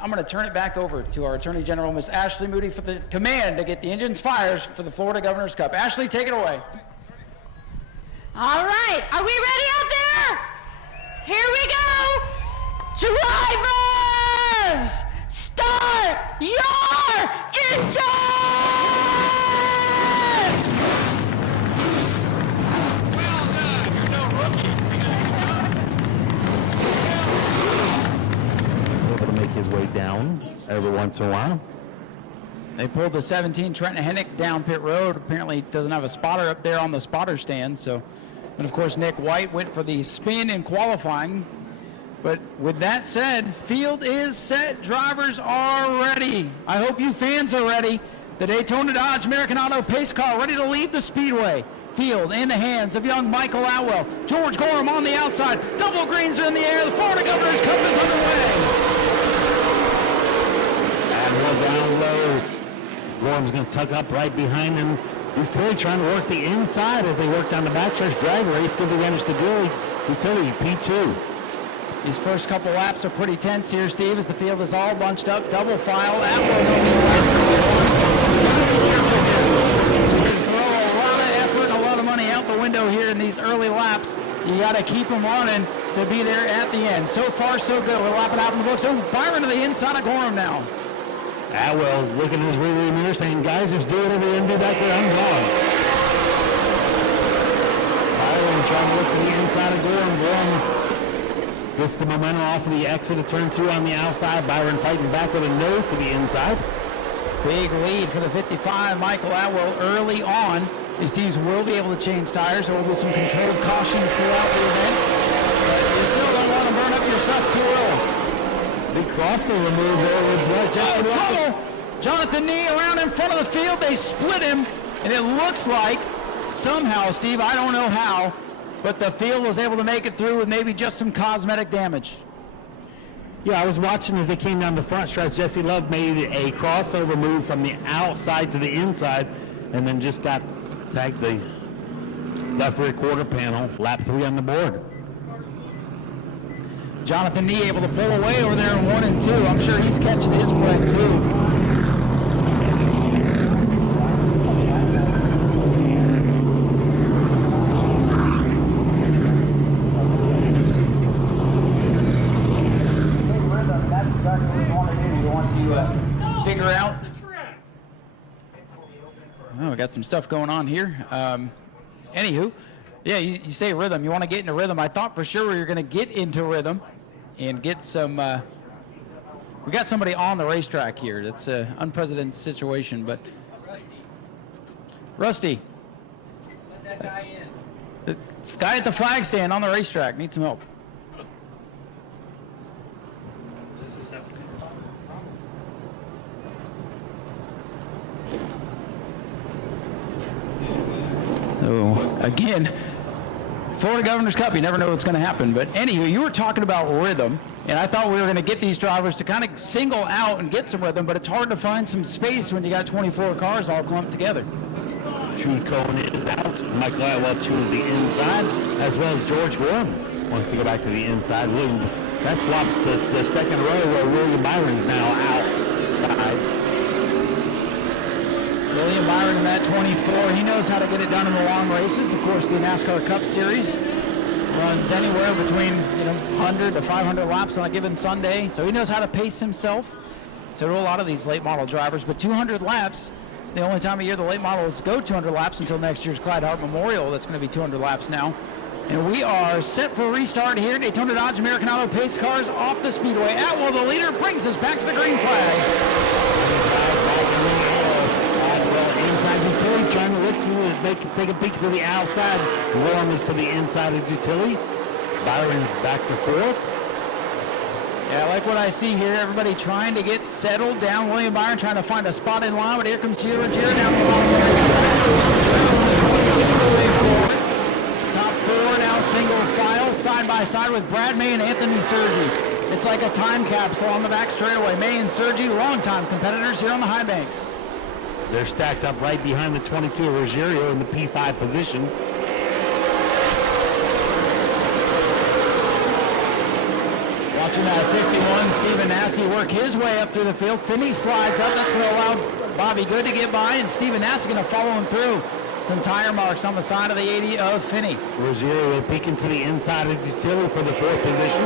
I'm going to turn it back over to our Attorney General, Ms. Ashley Moody, for the command to get the engines fired for the Florida Governor's Cup. Ashley, take it away. All right, are we ready out there? Here we go. Drivers, start your engines! Well done, you're no rookie. Able to make his way down every once in a while. They pulled the 17 Trenton Hennick down pit road. Apparently doesn't have a spotter up there on the spotter stand. So, and of course Nick White went for the spin in qualifying. But with that said, field is set. Drivers are ready. I hope you fans are ready. The Daytona Dodge American Auto pace car ready to leave the speedway. Field in the hands of young Michael Atwell. George Gorham on the outside. Double greens are in the air. The Florida Governor's Cup is underway. Atwell down low. Gorham's going to tuck up right behind him. Utility trying to work the inside as they work down the backstretch drag race. Give the advantage to Dilly. Utility P2. These first couple laps are pretty tense here, Steve, as the field is all bunched up, double file. Atwell throw a lot of effort and a lot of money out the window here in these early laps. You got to keep them running to be there at the end. So far, so good. We're lapping out from the books. Oh, Byron to the inside of Gorham now. Atwell's looking in his rearview mirror saying, guys, just do whatever you do back there. I'm gone. Byron trying to look to the inside of Gorham. Gorham gets the momentum off of the exit of turn 2 on the outside. Byron fighting back with a nose to the inside. Big lead for the 55, Michael Atwell early on. These teams will be able to change tires. There will be some controlled cautions throughout the event. But you still don't want to burn up your stuff too early. Big crossover move there with trouble! Jonathan Nee around in front of the field. They split him, and it looks like somehow, Steve, I don't know how, but the field was able to make it through with maybe just some cosmetic damage. Yeah, I was watching as they came down the front stretch. Jesse Love made a crossover move from the outside to the inside, and then just got tagged the left rear quarter panel. Lap 3 on the board. Jonathan Nee able to pull away over there in 1 and 2. I'm sure he's catching his breath too. Figure out. Oh, we got some stuff going on here. Anywho, yeah, you say rhythm. You want to get into rhythm. I thought for sure we were going to get into rhythm and get some. We got somebody on the racetrack here. That's an unprecedented situation, but Rusty. Let that guy in. This guy at the flag stand on the racetrack needs some help. So, again, Florida Governor's Cup, you never know what's going to happen. But anywho, you were talking about rhythm, and I thought we were going to get these drivers to kind of single out and get some rhythm, but it's hard to find some space when you got 24 cars all clumped together. Choose Cohen is out. Michael Atwell chooses the inside, as well as George Gorham wants to go back to the inside. That swaps the second row where William Byron's now outside. William Byron in that 24, he knows how to get it done in the long races. Of course, the NASCAR Cup Series runs anywhere between 100 to 500 laps on a given Sunday, so he knows how to pace himself. So do a lot of these late model drivers, but 200 laps, the only time of year the late models go 200 laps until next year's Clyde Hart Memorial. That's going to be 200 laps now. And we are set for a restart here. Daytona Dodge American Auto pace cars off the speedway. Atwell, the leader, brings us back to the green flag. Inside utility, trying to lift to take a peek to the outside. Gorham is to the inside of utility. Byron's back to fourth. Yeah, I like what I see here. Everybody trying to get settled down. William Byron trying to find a spot in line, but here comes Giro down the bottom. Top 4 now single file, side by side with Brad May and Anthony Sergi. It's like a time capsule on the back straightaway. May and Sergi, longtime competitors here on the high banks. They're stacked up right behind the 22 Ruggiero in the P5 position. Watching that 51, Stephen Nasse work his way up through the field. Finney slides up. That's going to allow Bobby Good to get by, and Stephen Nasse going to follow him through. Some tire marks on the side of the 80 of Finney. Ruggiero peeking to the inside of Dutili for the 4th position.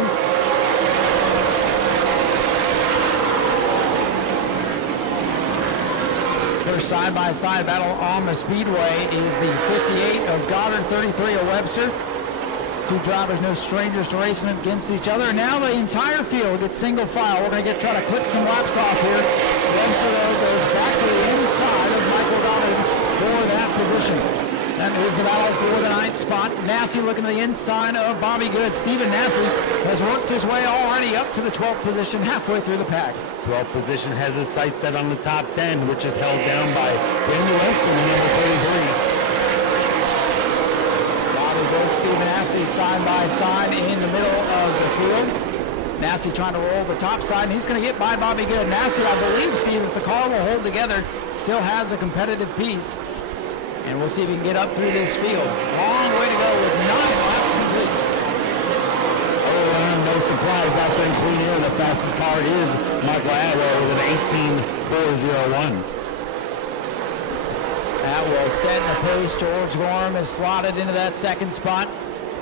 First side-by-side battle on the Speedway is the 58 of Goddard, 33 of Webster. Two drivers, no strangers to racing against each other. And now the entire field gets single file. We're going to try to click some laps off here. Webster goes back to the inside of Michael Goddard for that position. That is the battle for the 9th spot. Nasse looking to the inside of Bobby Good. Stephen Nasse has worked his way already up to the 12th position, halfway through the pack. 12th position has his sights set on the top 10, which is held down by Daniel Weston, number 33. Both Stephen Nasse side by side in the middle of the field. Nasse trying to roll the top side, and he's going to get by Bobby Good. Nasse, I believe, Steve, if the car will hold together, still has a competitive piece. And we'll see if he can get up through this field. Long way to go with 9 laps complete. Oh, no surprise, after in clean air, the fastest car is Michael Atwell with an 18.401. Atwell setting the pace. George Gorham is slotted into that 2nd spot.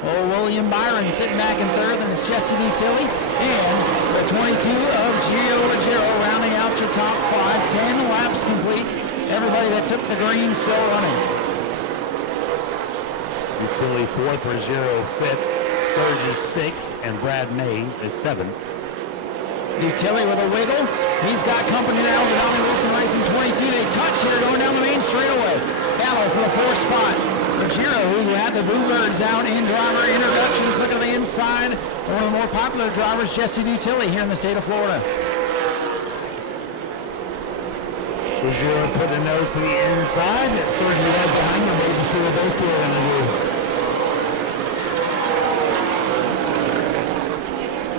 Oh, William Byron sitting back in 3rd, and it's Jesse Tilly. And the 22 of Gio Ruggiero rounding out your top 5. 10 laps complete. Everybody that took the green still running. Tilly 4th, Ruggiero 5th, Serge is 6th, and Brad May is 7th. Tilly with a wiggle. He's got company now with Donnie Wilson racing 22. They touch here going down the main straightaway. Battle for the 4th spot. Ruggiero, who had the Bluebirds out in driver introductions, looking at the inside. One of the more popular drivers, Jesse Tilly, here in the state of Florida. Ruggiero put a nose to the inside. Serge right behind him. Maybe see what those two are going to do.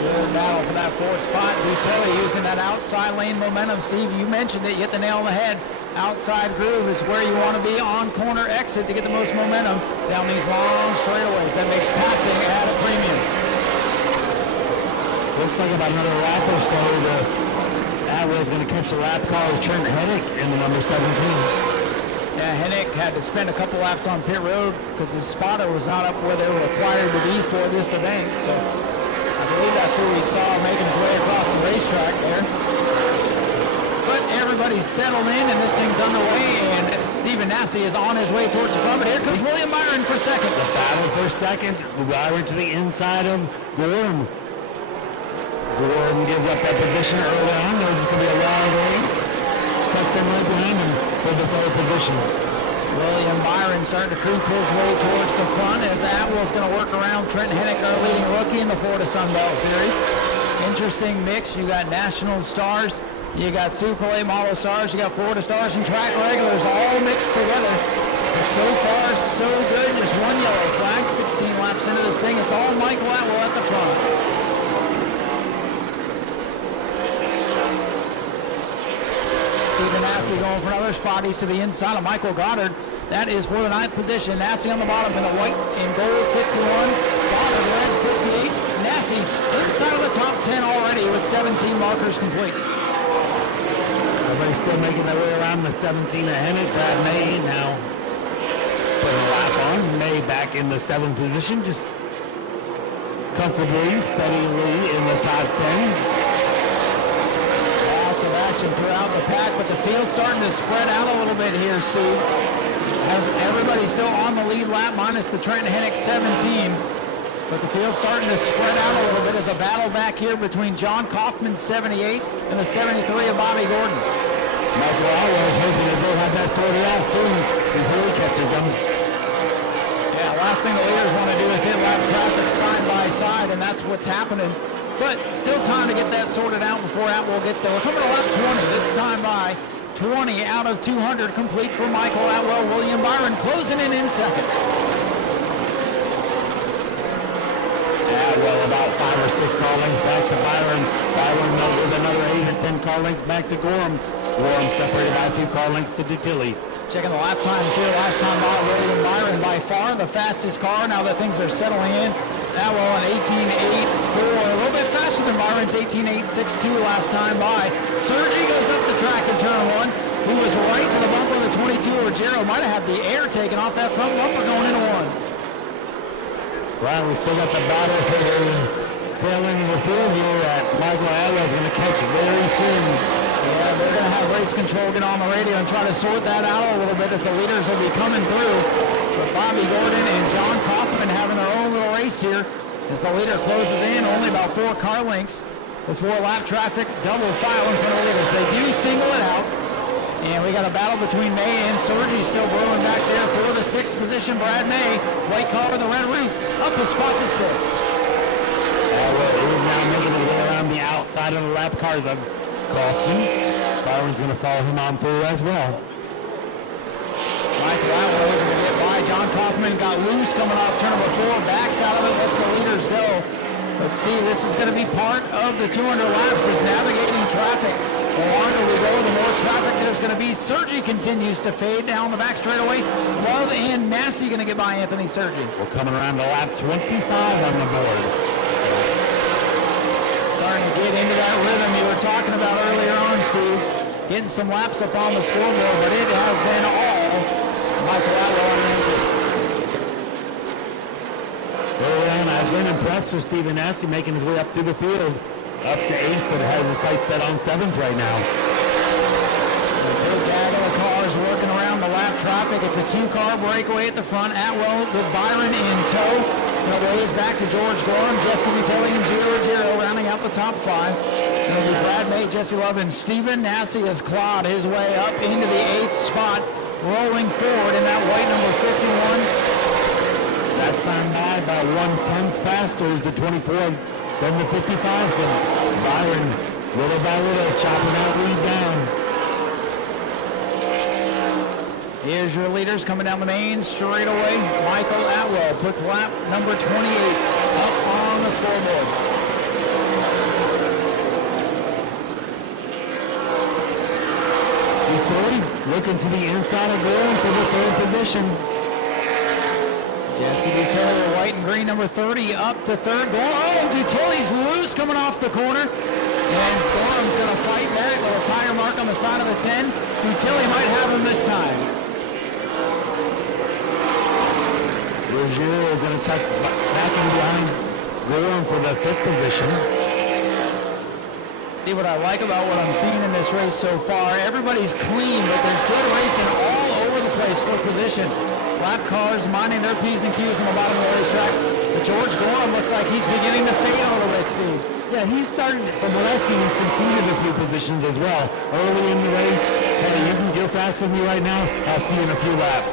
Good battle for that 4th spot. Tilly using that outside lane momentum. Steve, you mentioned it. You hit the nail on the head. Outside groove is where you want to be on corner exit to get the most momentum down these long straightaways. That makes passing at a premium. Looks like about another lap or so. Atwell's going to catch a lap car with Trent Hennick in the number 17. Yeah, Hennick had to spend a couple laps on pit road because his spotter was not up where they were required to be for this event. So I believe that's who we saw making his way across the racetrack there. But everybody's settled in and this thing's underway, and Stephen Nasse is on his way towards the front. But here comes William Byron for 2nd. The battle for 2nd. Byron to the inside of Gorham. Gorham gives up that position early on. There's going to be a long race. Tucks in right behind him for the 3rd position. William Byron starting to creep his way towards the front as Atwell's going to work around Trent Hennick, our leading rookie in the Florida Sunbelt Series. Interesting mix. You got national stars, you got Super Late model stars, you got Florida stars and track regulars all mixed together. But so far, so good. Just one yellow flag, 16 laps into this thing. It's all Michael Atwell at the front. Stephen Nasse going for another spot. He's to the inside of Michael Goddard. That is for the 9th position. Nasse on the bottom in the white and gold 51. Goddard red 58. Nasse inside of the top 10 already with 17 markers complete. Everybody's still making their way around the 17 of Hennick. Brad May now putting a lap on. May back in the 7th position, just comfortably, steadily in the top 10. Lots of action throughout the pack, but the field's starting to spread out a little bit here, Steve. Everybody's still on the lead lap, minus the Trent Hennick 17. But the field's starting to spread out a little bit as a battle back here between John Kaufman's 78 and the 73 of Bobby Gordon. Michael Atwell is hoping that they'll have that sorted out soon before he catches them. Yeah, last thing the leaders want to do is hit lap traffic side by side, and that's what's happening. But still time to get that sorted out before Atwell gets there. We're coming to lap 20 this time by 20 out of 200 complete for Michael Atwell. William Byron closing in 2nd. Atwell about 5 or 6 car lengths back to Byron. Byron with another 8 or 10 car lengths back to Gorham. Gorham separated by a few car lengths to Tilly. Checking the lap times here. Last time out, William Byron by far the fastest car. Now that things are settling in, Atwell on 18.8.4. A little bit faster than Byron's 18.8.62 last time by. Sergi goes up the track in turn one. He was right to the bumper of the 22. Ruggiero might have had the air taken off that front bumper going into one. Right, we still got the battle for the tail end of the field here that Michael Atwell's going to catch very soon. Yeah, they're going to have race control get on the radio and try to sort that out a little bit as the leaders will be coming through. But Bobby Gordon and John Kaufman having their own little race here as the leader closes in, only about 4 car lengths before lap traffic, double file in front of the leaders. They do single it out. And we got a battle between May and Sergi still brewing back there for the 6th position. Brad May, white car with the red roof, up a spot to 6th. He's now making his way around the outside of the lap cars of Kaufman. Byron's going to follow him on through as well. Michael Atwell able to get by. John Kaufman got loose coming off turn number 4, backs out of it, lets the leaders go. But Steve, this is going to be part of the 200 laps, is navigating traffic. The longer we go, the more traffic there's going to be. Sergi continues to fade down the back straightaway. Love and Nasse going to get by Anthony Sergi. We're coming around to lap 25 on the board. Starting to get into that rhythm you were talking about earlier on, Steve. Getting some laps up on the scoreboard, but it has been all Michael Atwell and Andrews. Early on, I've been impressed with Stephen Nasse making his way up through the field. Up to 8th, but has his sights set on 7th right now. The big gaggle of cars working around the lap traffic. It's a 2-car breakaway at the front. Atwell with Byron in tow. The ways back to George Gorham, Jesse Vitelli, and Gio Ruggiero rounding out the top 5. It'll be Brad May, Jesse Love, and Stephen Nasse has clawed his way up into the 8th spot, rolling forward in that white number 51. That time by about 1/10 faster is the 24. Then the 55, so Byron, little by little, chopping that lead down. Here's your leaders coming down the main straightaway. Michael Atwell puts lap number 28 up on the scoreboard. Utility looking to the inside of Gorham for the 3rd position. Jesse Vitelli, white and green, number 30, up to 3rd. Oh, Vitelli's loose coming off the corner. And Gorham's going to fight back. Little tire mark on the side of the 10. Vitelli might have him this time. Ruggiero is going to tuck back in behind Gorham for the 5th position. See what I like about what I'm seeing in this race so far. Everybody's clean, but there's good racing all over the place for position. Lap cars minding their P's and Q's on the bottom of the racetrack. But George Gorham looks like he's beginning to fade a little bit, Steve. Yeah, he's starting, from what I've seen, he's conceded a few positions as well. Early in the race, hey, you can go faster than me right now, I'll see you in a few laps.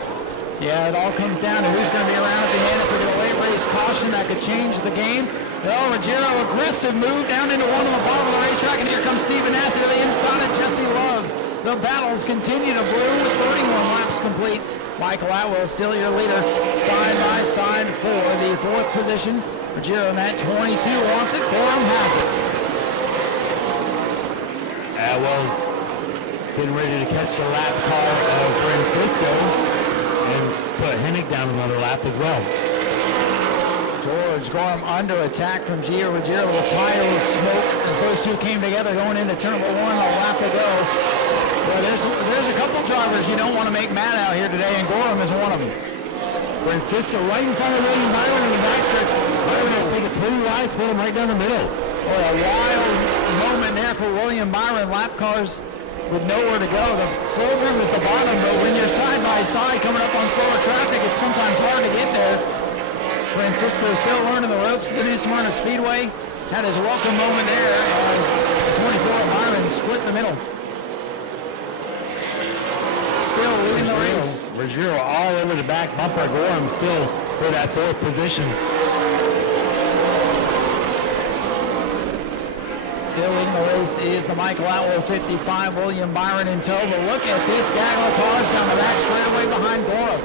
Yeah, it all comes down to who's going to be around at the end. If we get a late race caution, that could change the game. Oh, Ruggiero, aggressive move down into one on the bottom of the racetrack, and here comes Stephen Nasse to the inside of Jesse Love. The battles continue to brew with 31 laps complete. Michael Atwell still your leader, side by side for the 4th position. Ruggiero in that 22 wants it. Gorham has it. Atwell's getting ready to catch the lap car of Francisco and put Hennig down another lap as well. George Gorham under attack from Gio Ruggiero. A tire with smoke as those two came together going into turn number 1 a lap ago. Well, there's a couple drivers you don't want to make mad out here today, and Gorham is one of them. Francisco right in front of William Byron in the back straight. Byron has taken 3 rides, put him right down the middle. Boy, a wild moment there for William Byron. Lap cars with nowhere to go. The slow group is the bottom, but when you're side by side coming up on slower traffic, it's sometimes hard to get there. Francisco still learning the ropes at the new Smyrna Speedway. Had his welcome moment there as 24 Byron split the middle. Still leading the race. Ruggiero all over the back bumper. Gorham still for that 4th position. Still in the race is the Michael Atwell 55, William Byron in tow. But look at this gaggle of cars down the back straightaway behind Gorham.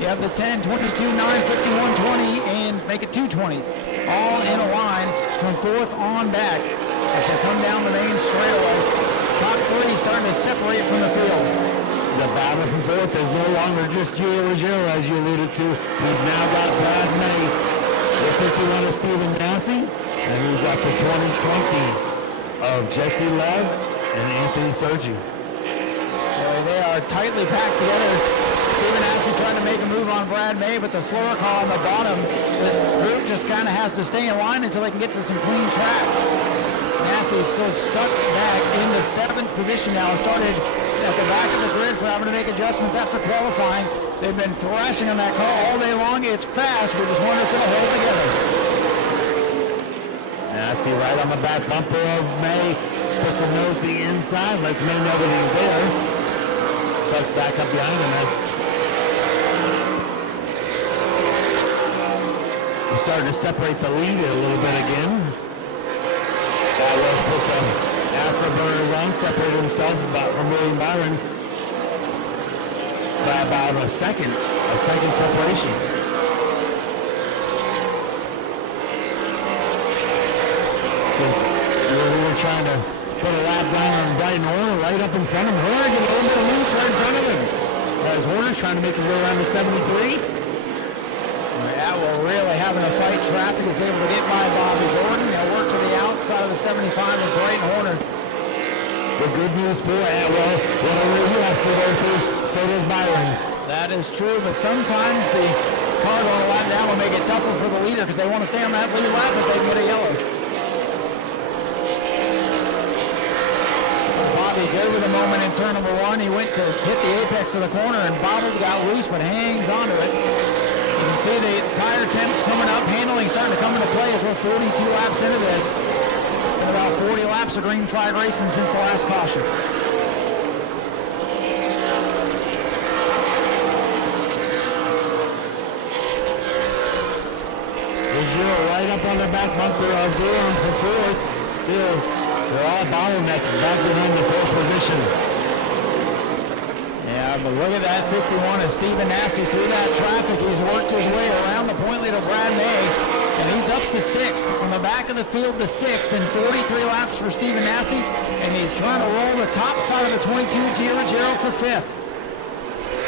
You have the 10, 22, 9, 51, 20, and make it 2 20s. All in a line from 4th on back as they come down the main straightaway. Top 3 starting to separate from the field. The battle from 4th is no longer just Gio Ruggiero, as you alluded to. He's now got Brad May The 51 of Stephen Nasse, and he's up to 2020 of Jesse Love and Anthony Sergi. They are tightly packed together. Stephen Nasse trying to make a move on Brad May, but the slower car on the bottom, this group just kind of has to stay in line until they can get to some clean track. Nasse is still stuck back in the 7th position now and started at the back of the grid for having to make adjustments after qualifying. They've been thrashing on that car all day long. It's fast. We just wonder if it'll hold together. Nasse right on the back bumper of May. Puts a nose to the inside. Lets May know that he's there. Tucks back up behind him as he's starting to separate the lead a little bit again. That was put the afterburner run, separated himself from William Byron by about a second separation. We were trying to put a lap down on Brighton Horner right up in front of him. Horner getting a little bit of loose right in front of him. As Horner's trying to make his way around to 73. Yeah, well, really having to fight traffic. Is able to get by Bobby Gordon. They'll work to the outside of the 75 with Brighton Horner. The good news for Atwell, whatever he has to go through, so does Byron. That is true, but sometimes the car going a lap down will make it tougher for the leader because they want to stay on that lead lap if they can get a yellow. Bobby good with a moment in turn number 1. He went to hit the apex of the corner and bobbled, got loose, but hangs onto it. You can see the tire temps coming up, handling starting to come into play as we're 42 laps into this. And about 40 laps of green flag racing since the last caution. Right up on the back bumper of Durham for 4th. Still, they're all bottlenecking back behind the 4th position. Yeah, but look at that 51 of Stephen Nasse through that traffic. He's worked his way around the point leader Brad May, and he's up to 6th. From the back of the field to 6th in 43 laps for Stephen Nasse, and he's trying to roll the top side of the 22 Giro for 5th.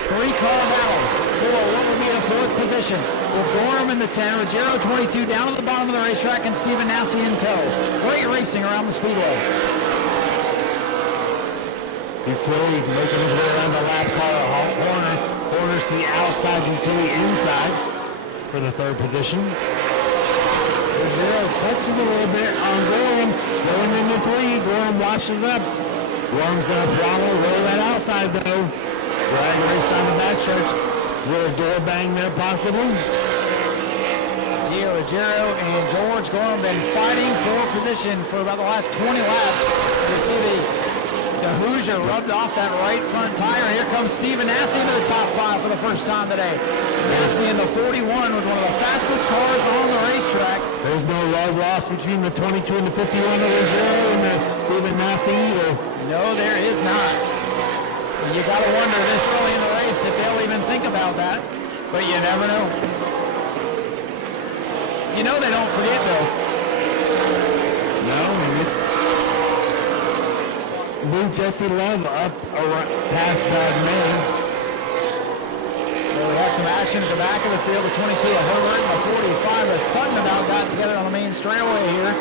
3-car battle for what will be the 4th position. With Gorham in the 10, Ruggiero 22 down at the bottom of the racetrack, and Stephen Nasse in tow. Great racing around the Speedway. Utility making his way around the lap car. Corners to the outside, Utility inside for the 3rd position. Ruggiero touches a little bit on Gorham, going into 3. Gorham washes up. Gorham's going to throttle, roll that outside though. Drag race down the backstretch. Little door bang there possibly. Gio Ruggiero and George Gorham been fighting for position for about the last 20 laps. You see the Hoosier rubbed off that right front tire. Here comes Stephen Nasse into the top 5 for the first time today. Nasse in the 41 was one of the fastest cars on the racetrack. There's no love lost between the 22 and the 51 of Ruggiero and the Stephen Nasse either. No, there is not. You gotta wonder this early in the race if they'll even think about that, but you never know. You know they don't forget though. No, it's move Jesse Love up past Brad May. Well, we had some action at the back of the field. The 22 of Herbert and the 45 of Sutton about got together on the main straightaway here.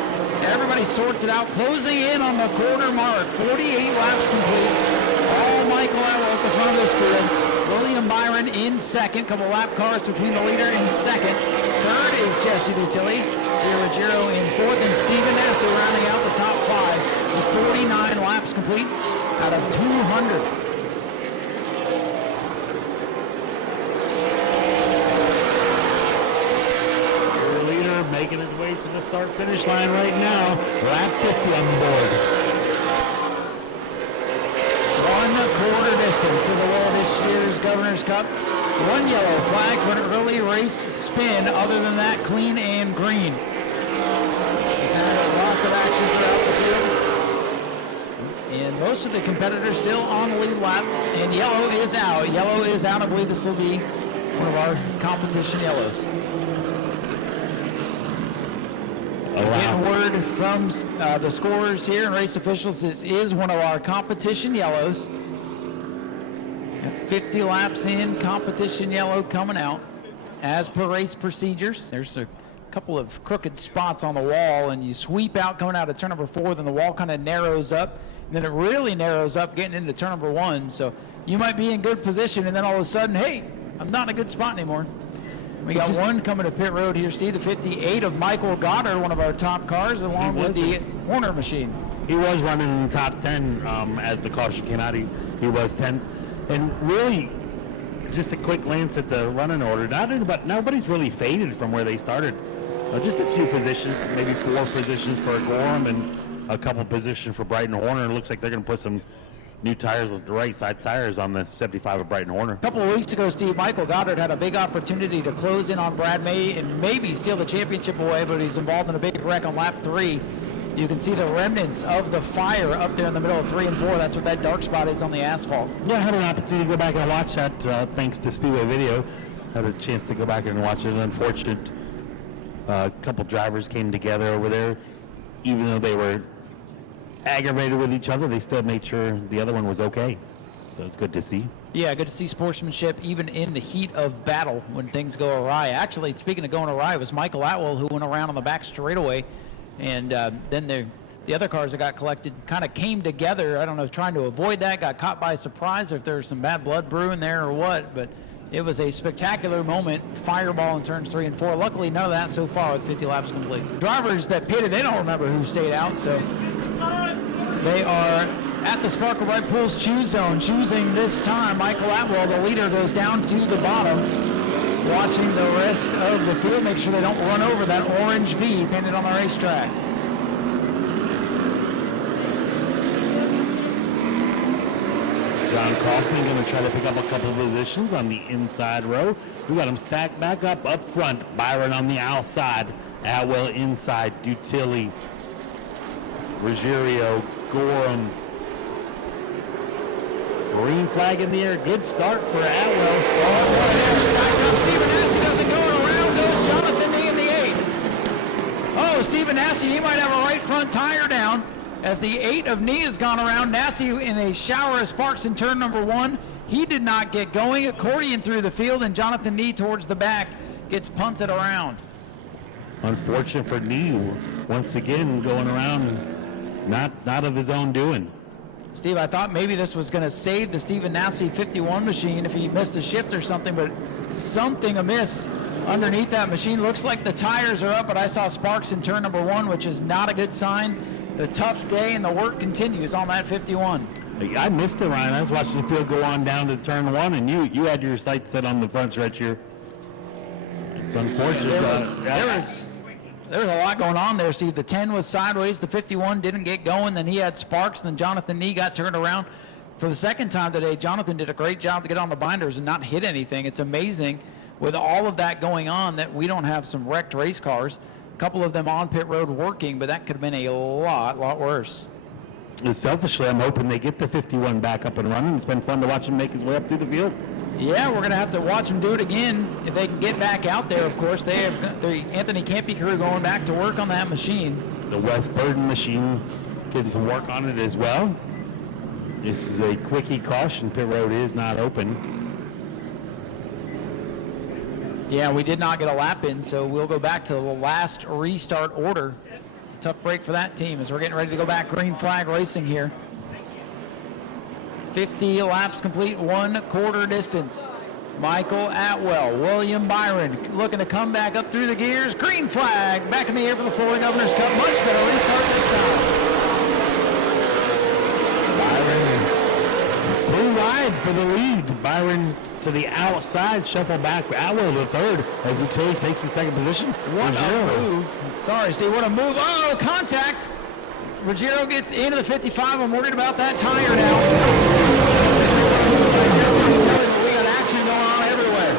Everybody sorts it out, closing in on the quarter mark. 48 laps complete. All Michael Allen at the front of this field. William Byron in 2nd. Couple lap cars between the leader in 2nd. 3rd is Jesse Utility. Gio Ruggiero in 4th, and Stephen Nasse rounding out the top 5 with 49 laps complete out of 200. Your leader making his way to the start-finish line right now. Lap 50 on the board. 1/4 distance to the wall this year's Governor's Cup. 1 yellow flag for an early race spin. Other than that, clean and green. Lots of action throughout the field. And most of the competitors still on the lead lap. And yellow is out. Yellow is out. I believe this will be one of our competition yellows. Getting word from the scorers here and race officials, this is one of our competition yellows. 50 laps in, competition yellow coming out as per race procedures. There's a couple of crooked spots on the wall, and you sweep out coming out of turn number 4, then the wall kind of narrows up, and then it really narrows up getting into turn number 1. So you might be in good position, and then all of a sudden, hey, I'm not in a good spot anymore. We got one coming to pit road here, Steve, the 58 of Michael Goddard, one of our top cars, along with the Horner machine. He was running in the top 10 as the caution came out. He was 10. And really, just a quick glance at the running order. Nobody's really faded from where they started. Just a few positions, maybe 4 positions for Gorham and a couple positions for Brighton Horner. It looks like they're going to put some new tires, the right side tires, on the 75 of Brighton Horner. A couple of weeks ago, Steve, Michael Goddard had a big opportunity to close in on Brad May and maybe steal the championship away, but he's involved in a big wreck on lap 3. You can see the remnants of the fire up there in the middle of 3 and 4. That's what that dark spot is on the asphalt. Yeah, I had an opportunity to go back and watch that thanks to Speedway Video. Had a chance to go back and watch it. Unfortunate, a couple drivers came together over there. Even though they were aggravated with each other, they still made sure the other one was okay. So it's good to see. Yeah, good to see sportsmanship even in the heat of battle when things go awry. Actually, speaking of going awry, it was Michael Atwell who went around on the back straightaway, and then the other cars that got collected kind of came together. I don't know if trying to avoid that, got caught by surprise, or if there was some bad blood brewing there or what, but it was a spectacular moment. Fireball in turns 3 and 4. Luckily, none of that so far with 50 laps complete. Drivers that pitted, they don't remember who stayed out, so they are at the Sparkle Bright Pools choose zone, choosing this time. Michael Atwell, the leader, goes down to the bottom, watching the rest of the field, make sure they don't run over that orange V painted on the racetrack. John Kaufman going to try to pick up a couple of positions on the inside row. We got him stacked back up front. Byron on the outside. Atwell inside. Dutilli, Ruggiero, Gorham. Green flag in the air. Good start for Atwell. Stephen Nasse doesn't go, and around goes Jonathan Nee in the 8. Oh, Stephen Nasse, he might have a right front tire down. As the 8 of Nee has gone around, Nasse in a shower of sparks in turn number 1. He did not get going. Accordion through the field, and Jonathan Nee towards the back gets punted around. Unfortunate for Nee, once again going around, not of his own doing. Steve, I thought maybe this was going to save the Stephen Nasse 51 machine if he missed a shift or something, but something amiss underneath that machine. Looks like the tires are up, but I saw sparks in turn number 1, which is not a good sign. The tough day and the work continues on that 51. I missed it, Ryan. I was watching the field go on down to turn 1, and you had your sights set on the front stretch here. It's unfortunate. There was a lot going on there, Steve. The 10 was sideways. The 51 didn't get going. Then he had sparks. Then Jonathan Nee got turned around. For the second time today, Jonathan did a great job to get on the binders and not hit anything. It's amazing with all of that going on that we don't have some wrecked race cars. A couple of them on pit road working, but that could have been a lot worse. Selfishly, I'm hoping they get the 51 back up and running. It's been fun to watch him make his way up through the field. Yeah, we're going to have to watch him do it again if they can get back out there, of course. They have the Anthony Campy crew going back to work on that machine. The Wes Burden machine getting some work on it as well. This is a quickie caution. Pit road is not open. Yeah, we did not get a lap in, so we'll go back to the last restart order. Tough break for that team as we're getting ready to go back green flag racing here. 50 laps complete, 1/4 distance. Michael Atwell, William Byron looking to come back up through the gears. Green flag back in the air for the Florida Governor's Cup. Much better restart this time. Byron, blue ride for the lead. Byron to the outside, shuffle back. Atwell the third as Utility takes the second position. What a move. Sorry, Steve, what a move. Oh, contact. Ruggiero gets into the 55. I'm worried about that tire now. We got action going on everywhere.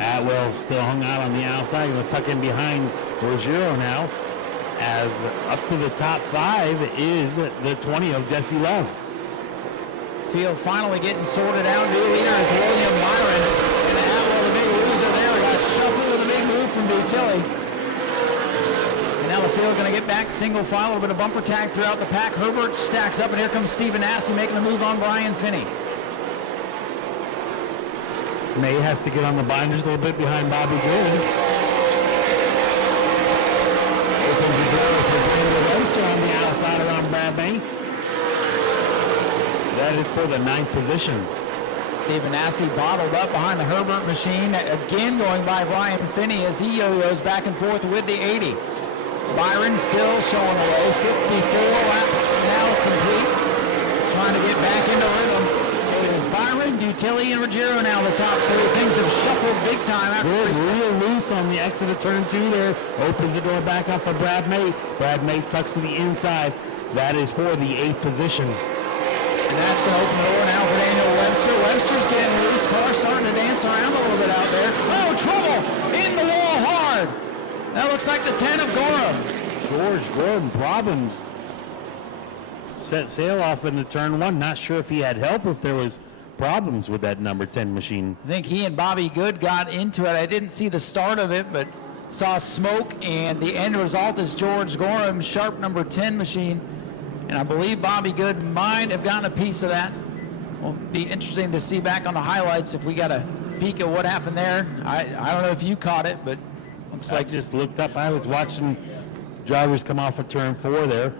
Atwell still hung out on the outside. Going to tuck in behind Ruggiero now. As up to the top 5 is the 20 of Jesse Love. Field finally getting sorted out. New leader is William Byron. And Atwell, the big loser there, got shuffled with a big move from Dutilli. And now the field going to get back single file, a little bit of bumper tag throughout the pack. Herbert stacks up, and here comes Stephen Nasse making the move on Brian Finney. May has to get on the binders a little bit behind Bobby Good. Opens the door for Daniel Roaster on the outside around Brad May. That is for the 9th position. Stephen Nasse bottled up behind the Herbert machine, again going by Brian Finney as he yo-yos back and forth with the 80. Byron still showing away, 54 laps now complete, trying to get back into rhythm. It is Byron, Dutilli, and Ruggiero now the top three. Things have shuffled big time after Good, real loose on the exit of turn 2 there. Opens the door back up for Brad May. Brad May tucks to the inside. That is for the 8th position. And that's going to open the door now for Daniel Webster. Webster's getting loose. Car starting to dance around a little bit out there. Oh, trouble! In the wall hard. That looks like the 10 of Gorham. George Gordon problems. Set sail off into turn 1. Not sure if he had help, if there was problems with that number 10 machine. I think he and Bobby Good got into it. I didn't see the start of it, but saw smoke, and the end result is George Gorham's sharp number 10 machine. And I believe Bobby Good might have gotten a piece of that. Will be interesting to see back on the highlights if we got a peek at what happened there. I don't know if you caught it, but looks I like just looked up. I was watching drivers come off of turn 4 there.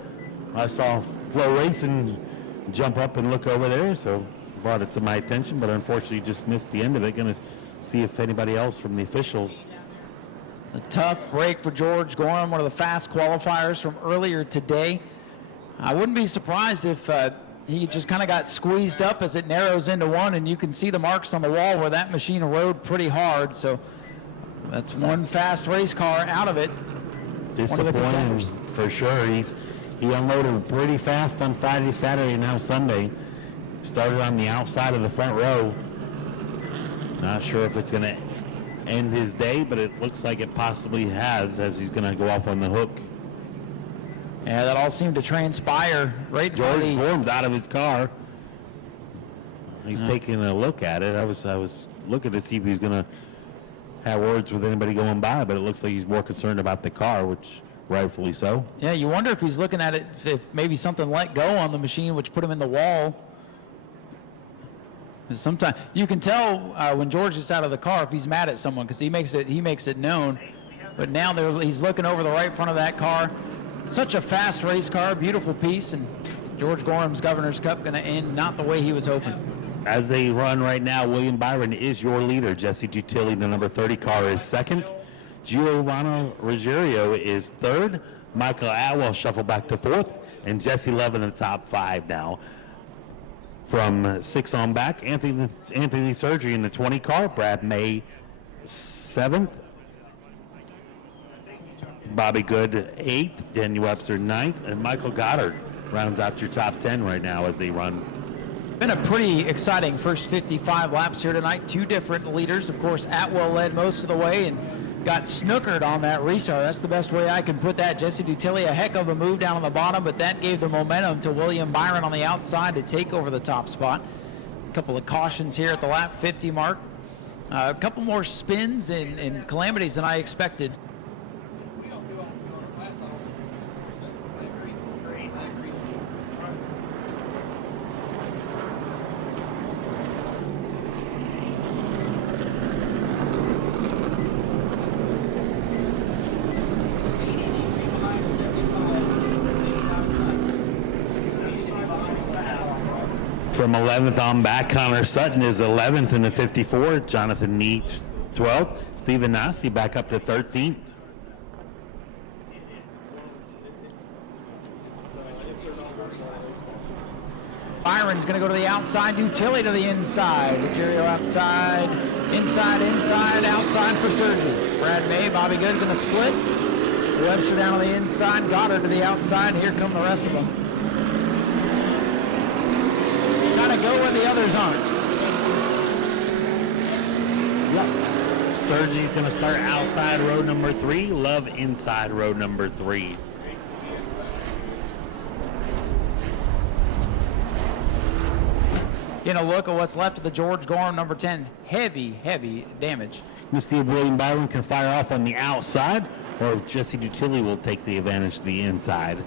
I saw Flo Racing jump up and look over there, so brought it to my attention, but unfortunately just missed the end of it. Going to see if anybody else from the officials. a tough break for George Gorham, one of the fast qualifiers from earlier today. I wouldn't be surprised if he just kind of got squeezed up as it narrows into one, and you can see the marks on the wall where that machine rode pretty hard. So that's one fast race car out of it. Disappointing for sure. He unloaded pretty fast on Friday, Saturday, and now Sunday. Started on the outside of the front row. Not sure if it's going to end his day, but it looks like it possibly has, as he's going to go off on the hook. Yeah, that all seemed to transpire right in front of George the... Gorham's out of his car. He's taking a look at it. I was looking to see if he's going to have words with anybody going by, but it looks like he's more concerned about the car, which rightfully so. Yeah, you wonder if he's looking at it, if maybe something let go on the machine, which put him in the wall. Sometimes you can tell when George gets out of the car if he's mad at someone, because he makes it known. But now he's looking over the right front of that car. Such a fast race car, beautiful piece, and George Gorham's Governor's Cup going to end not the way he was hoping. As they run right now, William Byron is your leader. Jesse Dutilli, the number 30 car, is second. Giovanni Ruggiero is third. Michael Atwell shuffled back to fourth, and Jesse Love in the top five now. From 6 on back, Anthony Surgery in the 20 car. Brad May 7th. Bobby Good 8th. Daniel Webster 9th. And Michael Goddard rounds out your top 10 right now as they run. Been a pretty exciting first 55 laps here tonight. Two different leaders. Of course, Atwell led most of the way and got snookered on that restart. That's the best way I can put that. Jesse Dutilli, a heck of a move down on the bottom, but that gave the momentum to William Byron on the outside to take over the top spot. A couple of cautions here at the lap 50 mark. A couple more spins and calamities than I expected. From 11th on back, Connor Sutton is 11th in the 54. Jonathan Nee 12th. Stephen Nasse back up to 13th. Byron's going to go to the outside, Dutilli to the inside. Ruggiero outside, inside, outside for Surgery. Brad May, Bobby Good going to split. Webster down on the inside, Goddard to the outside. Here come the rest of them. Got to go when the others aren't. Yep. Sergi's going to start outside road number 3. Love inside road number 3. Getting a look at what's left of the George Gorham number 10. Heavy damage. We'll see if William Byron can fire off on the outside, or if Jesse Dutilli will take the advantage to the inside.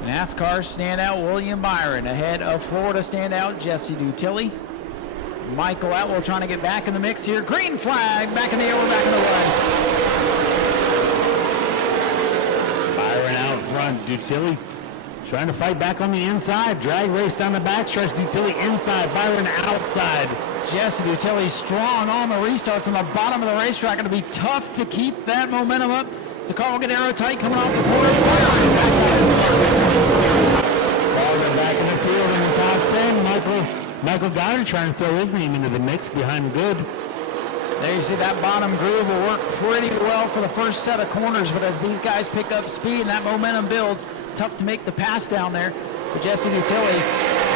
NASCAR standout William Byron ahead of Florida standout Jesse Dutilli. Michael Atwell trying to get back in the mix here. Green flag, back in the air, we're back in the run. Byron out front. Dutilli trying to fight back on the inside. Drag race down the backstretch. Dutilli inside. Byron outside. Jesse Dutilli strong on the restarts on the bottom of the racetrack. Going to be tough to keep that momentum up. It's a car will get aerotight coming off the corner. Byron back in the field in the top 10. Michael Goddard trying to throw his name into the mix behind Good. There you see that bottom groove will work pretty well for the first set of corners, but as these guys pick up speed and that momentum builds, tough to make the pass down there. But Jesse Dutilli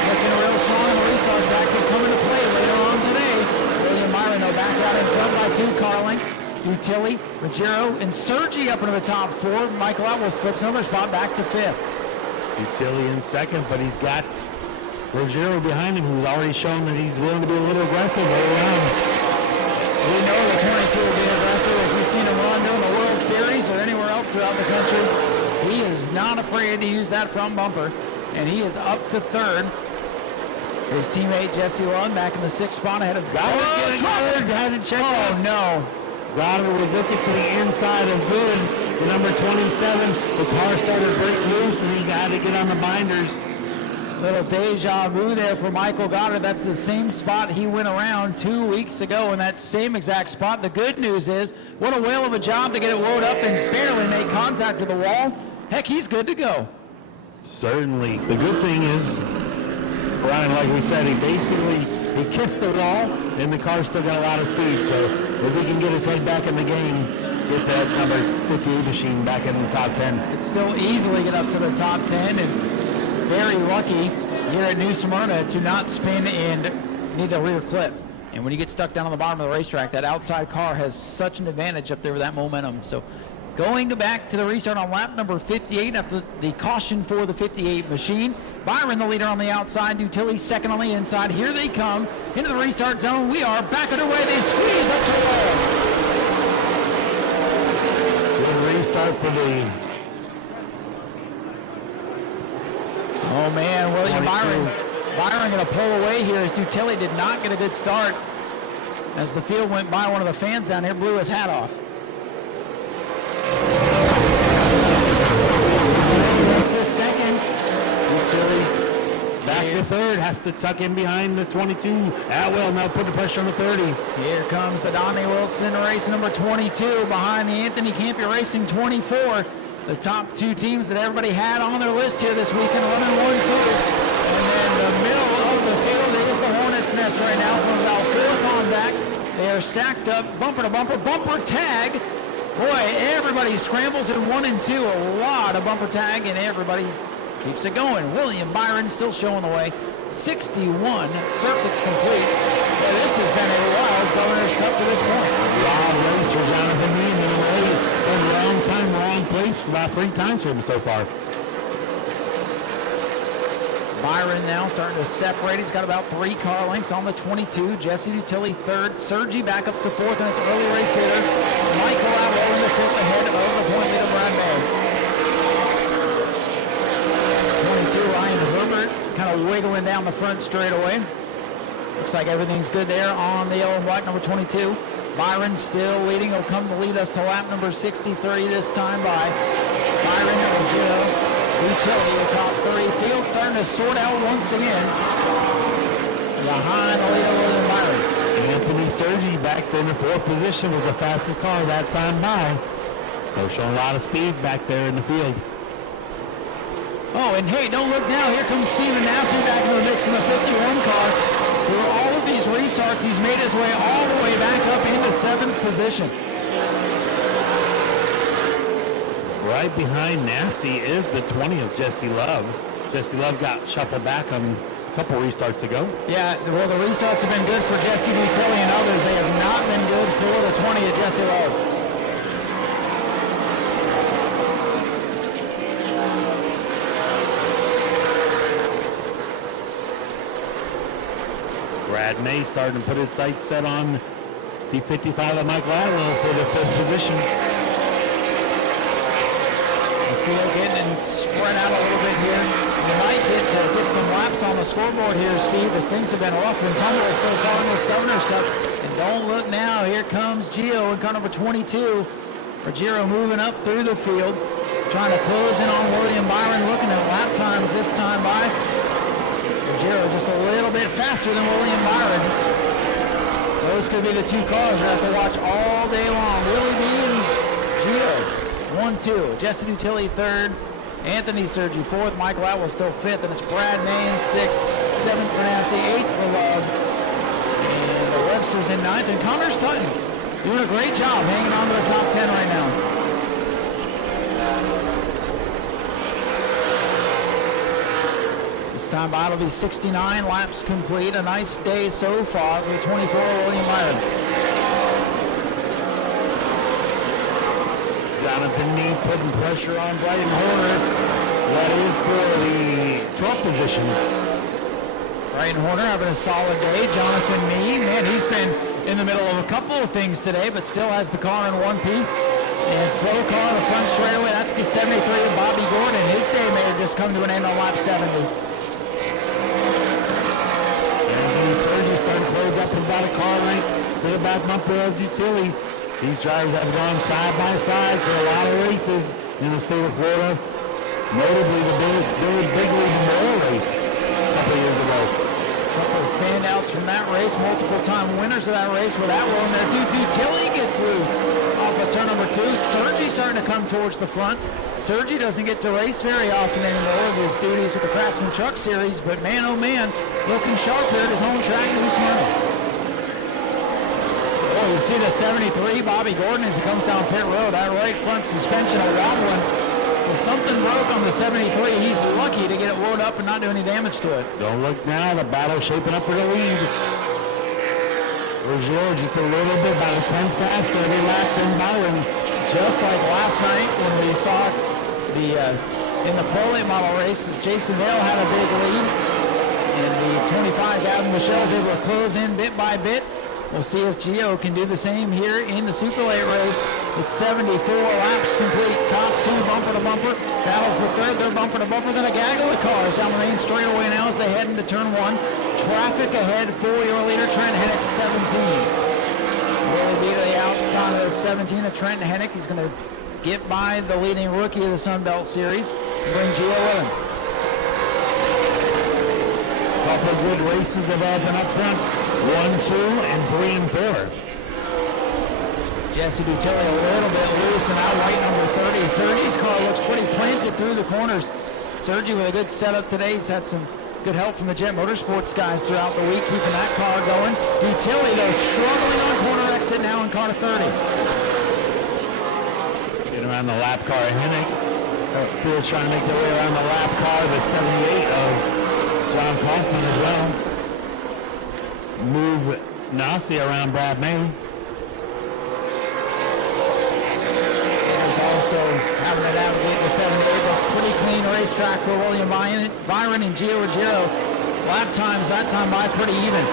looking real strong in the restarts. That could come into play later on today. William Byron though back out in front by 2 car lengths. Dutilli, Ruggiero, and Sergi up into the top 4. Michael Atwell slips another spot back to 5th. Dutilli in second, but he's got Ruggiero behind him, who's already shown that he's willing to be a little aggressive all around. We know the 22 will be aggressive. If you've seen him run during the World Series or anywhere else throughout the country, he is not afraid to use that front bumper, and he is up to 3rd. His teammate Jesse Lund back in the 6th spot ahead of no. Goddard was looking to the inside of Good, the number 27. The car started to break loose, and he had to get on the binders. Little deja vu there for Michael Goddard. That's the same spot he went around 2 weeks ago in that same exact spot. The good news is, what a whale of a job to get it wound up and barely make contact with the wall. Heck, he's good to go. Certainly. The good thing is, Brian, like we said, he kissed the wall, and the car still got a lot of speed. So if he can get his head back in the game, get that number 58 machine back in the top 10. It's still easily get up to the top 10, and very lucky here at New Smyrna to not spin and need the rear clip. And when you get stuck down on the bottom of the racetrack, that outside car has such an advantage up there with that momentum. So going back to the restart on lap number 58 after the caution for the 58 machine. Byron the leader on the outside, Dutilli second on the inside. Here they come into the restart zone. We are back underway. They squeeze up to the wall. Good restart for the... Oh man, William Byron going to pull away here as Dutilli did not get a good start. As the field went by, one of the fans down here blew his hat off. Second, Dutilli back to 3rd, has to tuck in behind the 22. Atwell now put the pressure on the 30. Here comes the Donnie Wilson race number 22 behind the Anthony Campia Racing 24. The top 2 teams that everybody had on their list here this weekend, running 1-2. And then the middle of the field is the Hornets' Nest right now from about 4th on back. They are stacked up, bumper to bumper, bumper tag. Boy, everybody scrambles in 1 and 2. A lot of bumper tag, and everybody keeps it going. William Byron still showing the way. 61 circuits complete. Boy, this has been a wild Governor's Cup to this point. Wild race for Jonathan Neiman. Wrong time, wrong place about 3 times for him so far. Byron now starting to separate. He's got about 3 car lengths on the 22. Jesse Dutilli 3rd. Sergi back up to 4th, and it's early race leader. Michael Atwell in the 5th ahead of the point leader, Brad May. 22, Ryan Herbert kind of wiggling down the front straightaway. Looks like everything's good there on the yellow and black number 22. Byron still leading. He'll come to lead us to lap number 63 this time by Byron and Joe. Dutilli, the top 3. Field starting to sort out once again. Behind the leader, William Byron. Anthony Sergi back there in the 4th position was the fastest car that time by. So showing a lot of speed back there in the field. Oh, and hey, don't look now. Here comes Steven Nasse back in the mix in the 51 car. Through all of these restarts, he's made his way all the way back up into 7th position. Right behind Nasse is the 20 of Jesse Love. Jesse Love got shuffled back on a couple restarts ago. Yeah, well, the restarts have been good for Jesse Dutilli and others. They have not been good for the 20 of Jesse Love. Brad May starting to put his sights set on the 55 of Michael Atwell for the 5th position. The field getting spread out a little bit here. You might get some laps on the the scoreboard here, Steve, as things have been rough and tumble so far in this Governor's Cup. And don't look now, here comes Gio in car number 22. Ruggiero moving up through the field, trying to close in on William Byron, looking at lap times this time by Ruggiero just a little bit faster than William Byron. Those could be the two cars we have to watch all day long. Willie B and Gio, 1-2. Jesse Dutilli third. Anthony Sergi fourth. Michael Atwell still fifth. And it's Brad Main sixth. Seventh for Nasse. Eighth for Love. And the Webster's in ninth. And Connor Sutton doing a great job hanging on to the top 10 right now. This time by it'll be 69 laps complete. A nice day so far for the 24 William Byron. Jonathan Meade putting pressure on Brighton Horner. That is for the 12th position. Brighton Horner having a solid day. Jonathan Meade, man, he's been in the middle of a couple of things today, but still has the car in one piece. And slow car on the front straightaway. That's the 73 of Bobby Gordon. His day may have just come to an end on lap 70. Sergi starting to close up about a car length to the back bumper of Dutilli. These drivers have gone side by side for a lot of races in the state of Florida. Notably the Big League Memorial race a couple of years ago. A couple of standouts from that race, multiple time winners of that race with Atwell in there. Dutilli gets loose off of turn number 2. Sergi starting to come towards the front. Sergi doesn't get to race very often anymore with his duties with the Craftsman Truck Series, but man, oh man, looking sharp here at his home track in Smyrna. Oh, you see the 73, Bobby Gordon, as he comes down pit road. That right front suspension a wobbling. So something broke on the 73. He's lucky to get it loaded up and not do any damage to it. Don't look now, the battle's shaping up for the lead. Ruggiero just a little bit, about a tenth faster every lap than Byron. Just like last night when we saw the in the Pro Late model races, Jason Vale had a big lead. And the 25 Gavin Michelle's able to close in bit by bit. We'll see if Gio can do the same here in the Super Late race. It's 74 laps complete. Top 2 bumper to bumper. Battle for third. They're bumper to bumper. Then a gaggle of cars down the main straightaway now as they head into turn 1. Traffic ahead. 4-year leader Trent Hennick 17. Will be to the outside of the 17 of Trent Hennick. He's going to get by the leading rookie of the Sunbelt Series. Bring Gio with him. Couple of good races developing up front. 1, 2, and 3, and 4. Jesse Dutilli a little bit loose and out white number 30. Sergi's car looks pretty planted through the corners. Sergi with a good setup today. He's had some good help from the Jet Motorsports guys throughout the week, keeping that car going. Dutilli, though, struggling on corner exit now in car 30. Getting around the lap car of Hennick. Field's trying to make their way around the lap car of the 78 of John Kaufman as well. Move Nasse around Brad May. There's also having to navigate the 78, a pretty clean racetrack for William Byron and Gio Ruggiero. Lap times that time by pretty even.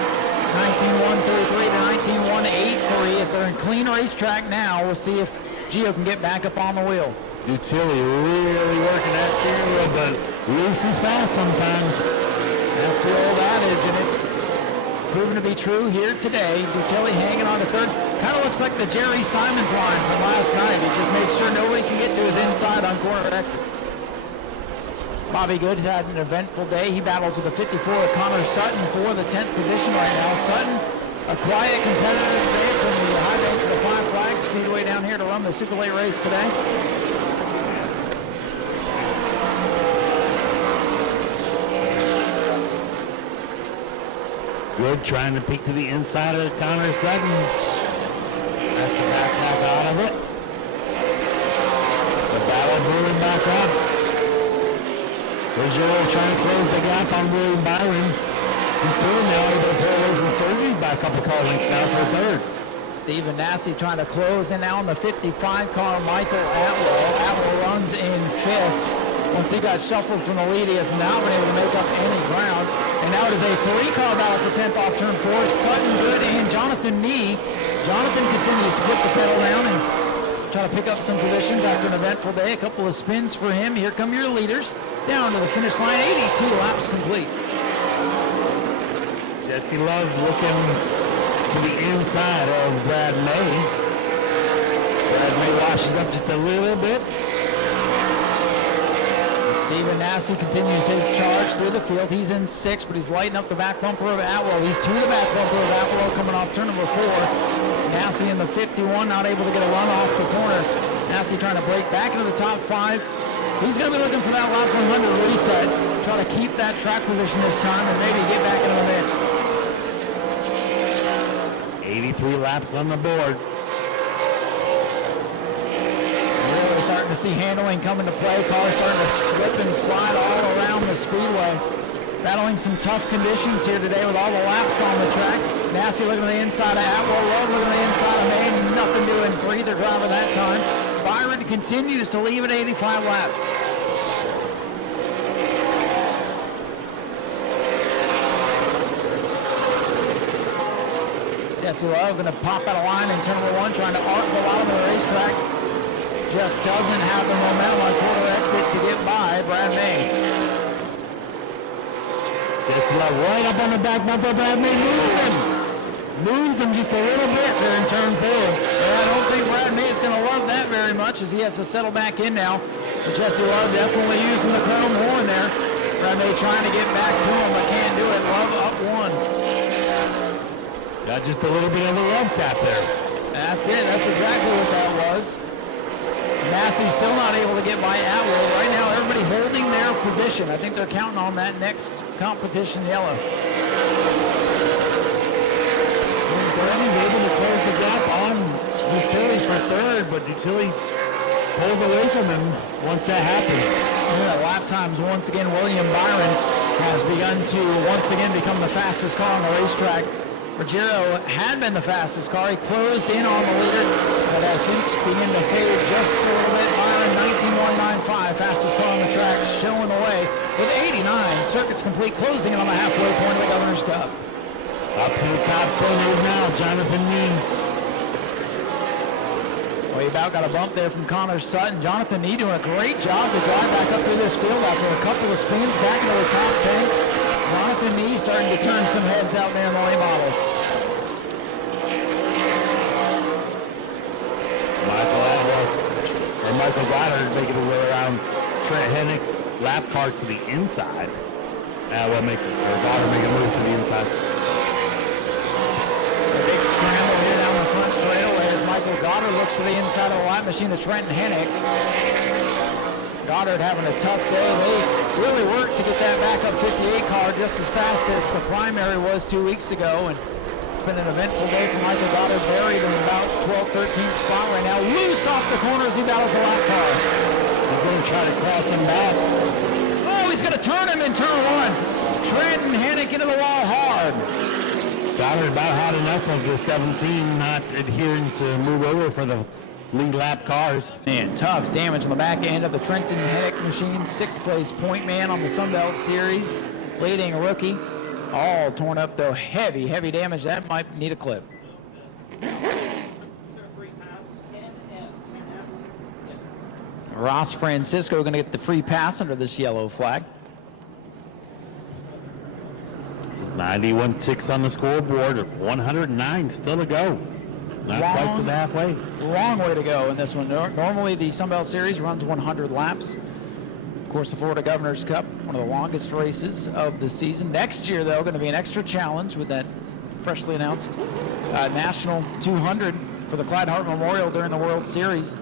19.133 to 19.183. As they're in clean racetrack now, we'll see if Gio can get back up on the wheel. Dutilli really working that steering wheel, but loose is fast sometimes. That's the old adage, and it's proven to be true here today. Dutilli hanging on to third. Kind of looks like the Jerry Simons line from last night. He just makes sure nobody can get to his inside on corner exit. Bobby Good had an eventful day. He battles with a 54 of Connor Sutton for the 10th position right now. Sutton, a quiet competitive day from the high banks of the Five Flags Speedway down here to run the Super Late race today. Good trying to peek to the inside of Connor Sutton. That's the back out of it. The battle brewing back up. Ruggiero trying to close the gap on William Byron. He's soon now able to pull away from Sergi by a couple car lengths now for third. Stephen Nasse trying to close in now on the 55 car, Michael Atwell. Atwell runs in 5th. Once he got shuffled from the lead, he has now been able to make up any ground. And now it is a 3-car battle for 10th off turn 4. Sutton, Good, and Jonathan Nee. Jonathan continues to put the pedal down and try to pick up some positions after an eventful day. A couple of spins for him. Here come your leaders down to the finish line. 82 laps complete. Jesse Love looking to the inside of Brad May. Brad May washes up just a little bit. Steven Nasse continues his charge through the field. He's in 6, but he's lighting up the back bumper of Atwell. He's to the back bumper of Atwell coming off turn number 4. Nasse in the 51, not able to get a run off the corner. Nasse trying to break back into the top 5. He's going to be looking for that last 100 reset. Try to keep that track position this time and maybe get back into the mix. 83 laps on the board. Really starting to see handling come into play. Cars starting to slip and slide all around the speedway. Battling some tough conditions here today with all the laps on the track. Nasse looking to the inside of Atwell. Love looking to the inside of May. Nothing doing for either driver that time. Byron continues to leave at 85 laps. Jesse Love going to pop out of line in turn number 1, trying to arc the bottom of the racetrack. Just doesn't have the momentum on quarter exit to get by Brad May. Jesse Love right up on the back bumper. Brad May moves him just a little bit there in turn 4. Yeah, I don't think Brad May is going to love that very much as he has to settle back in now. But Jesse Love definitely using the chrome horn there. Brad May trying to get back to him, but can't do it. Love up 1. Got just a little bit of a love tap there. That's it. That's exactly what that was. Nasse still not able to get by Atwell. Right now, everybody holding their position. I think they're counting on that next competition yellow. He's able to close the gap on Utili for 3rd, but Utili pulls away from him once that happens. Yeah, lap times once again. William Byron has begun to once again become the fastest car on the racetrack. Ruggiero had been the fastest car. He closed in on the leader, but has since begun to fade just a little bit. Byron 19.195, fastest car on the track, showing the way with 89. Circuits complete, closing in on the halfway point of the Governor's Cup. Up to the top 10 now, Jonathan Nee. Well, he about got a bump there from Connor Sutton. Jonathan Nee doing a great job to drive back up through this field after a couple of spins back into the top 10. Jonathan Nee starting to turn some heads out there in the late models. Michael Goddard making his way around Trent Hennick's lap car to the inside. Goddard make a move to the inside. A big scramble here down the front straightaway as Michael Goddard looks to the inside of the lap machine of Trent Hennick. Goddard having a tough day. They really worked to get that backup 58 car just as fast as the primary was 2 weeks ago. And it's been an eventful day for Michael Goddard, buried in about 12th, 13th spot right now. Loose off the corner as he battles the lap car. He's going to try to cross him back. Oh, he's going to turn him in turn 1. Trent Hennick into the wall hard. Goddard about had enough of the 17 not adhering to move over for the lead lap cars. Man, tough damage on the back end of the Trenton Hennick machine. 6th place point man on the Sunbelt Series. Leading rookie. All torn up though. Heavy, heavy damage. That might need a clip. Ross Francisco going to get the free pass under this yellow flag. 91.6 on the scoreboard. 109 still to go. Not quite to the halfway. Long way to go in this one. Normally the Sunbelt Series runs 100 laps. Of course, the Florida Governor's Cup, one of the longest races of the season. Next year, though, going to be an extra challenge with that freshly announced National 200 for the Clyde Hart Memorial during the World Series.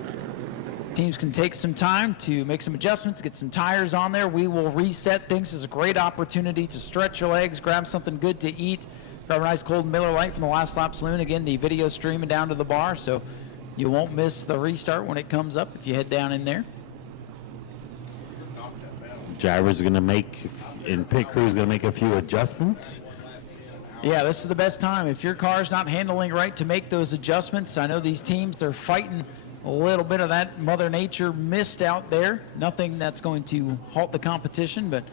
Teams can take some time to make some adjustments, get some tires on there. We will reset things. It's a great opportunity to stretch your legs, grab something good to eat, grab a nice cold Miller Lite from the Last Lap Saloon. Again, the video streaming down to the bar, so you won't miss the restart when it comes up if you head down in there. Drivers are going to make, and pit crew's going to make a few adjustments. Yeah, this is the best time. If your car's not handling right, to make those adjustments. I know these teams, they're fighting a little bit of that Mother Nature mist out there. Nothing that's going to halt the competition, but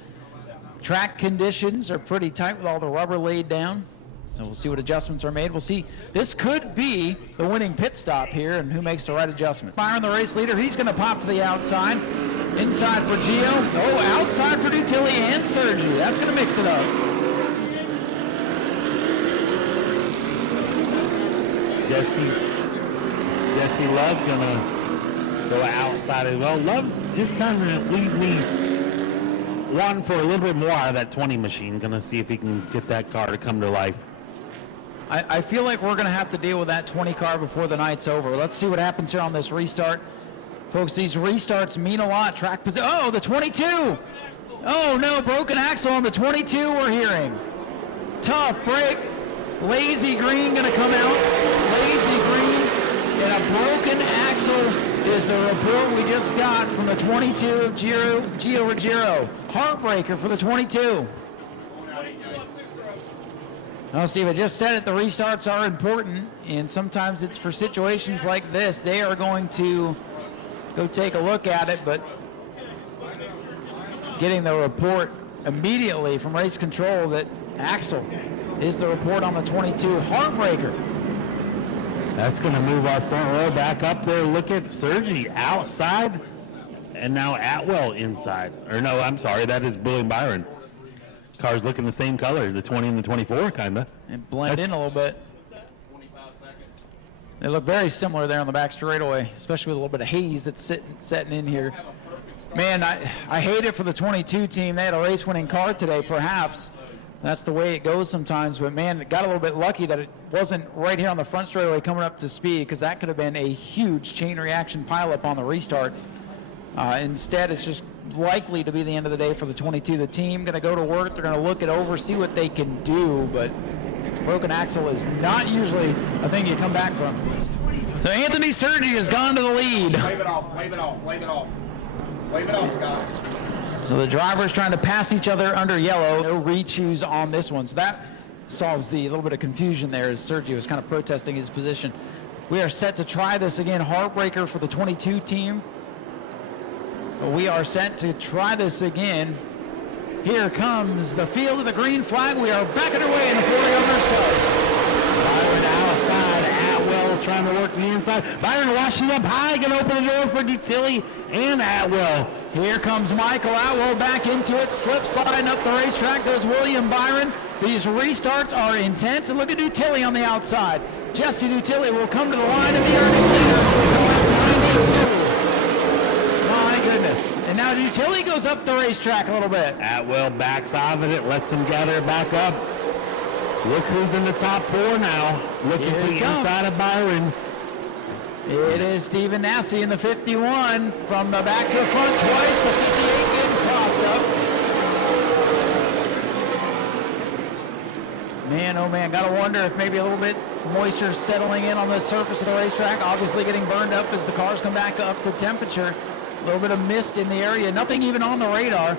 track conditions are pretty tight with all the rubber laid down. So we'll see what adjustments are made. We'll see. This could be the winning pit stop here and who makes the right adjustment. Byron, the race leader, he's going to pop to the outside. Inside for Gio. Oh, outside for Utili and Sergi. That's going to mix it up. Jesse Love gonna go outside as well. Love just kind of leaves me wanting for a little bit more out of that 20 machine. Gonna see if he can get that car to come to life. I feel like we're going to have to deal with that 20 car before the night's over. Let's see what happens here on this restart. Folks, these restarts mean a lot. Track position. Oh, the 22. Oh, no, broken axle on the 22 we're hearing. Tough break. Lazy Green going to come out. Lazy Green and a broken axle is the report we just got from the 22 of Gio Ruggiero. Heartbreaker for the 22. Well, Steve, I just said it, the restarts are important, and sometimes it's for situations like this. They are going to go take a look at it, but getting the report immediately from race control that Axel is the report on the 22. Heartbreaker. That's going to move our front row back up there. Look at Sergi outside, and now Atwell inside. Or no, I'm sorry, that is William Byron. Cars looking the same color, the 20 and the 24, kind of. And blend in a little bit. They look very similar there on the back straightaway, especially with a little bit of haze that's setting in here. Man, I hate it for the 22 team. They had a race-winning car today, perhaps. That's the way it goes sometimes. But, man, it got a little bit lucky that it wasn't right here on the front straightaway coming up to speed, because that could have been a huge chain reaction pileup on the restart. Instead, it's just likely to be the end of the day for the 22. The team going to go to work. They're going to look it over, see what they can do. But broken axle is not usually a thing you come back from. So Anthony Sergi has gone to the lead. Wave it off, wave it off, wave it off. Wave it off, Scott. So the drivers trying to pass each other under yellow. No re-choose on this one. So that solves the little bit of confusion there as Sergi was kind of protesting his position. We are set to try this again. Heartbreaker for the 22 team. We are set to try this again. Here comes the field of the green flag. We are back underway in the Florida Governor's Cup. Byron outside, Atwell trying to work the inside. Byron washing up high, going to open the door for Dutilli and Atwell. Here comes Michael Atwell back into it. Slip sliding up the racetrack goes William Byron. These restarts are intense. And look at Dutilli on the outside. Jesse Dutilli will come to the line in the early leader. Goodness. And now Dutilli goes up the racetrack a little bit. Atwell backs out of it, lets them gather back up. Look who's in the top four now. Looking to the inside of Byron. It is Steven Nasse in the 51. From the back to the front twice. The 58 getting crossed up. Man, oh man, gotta wonder if maybe a little bit moisture settling in on the surface of the racetrack. Obviously getting burned up as the cars come back up to temperature. A little bit of mist in the area, nothing even on the radar.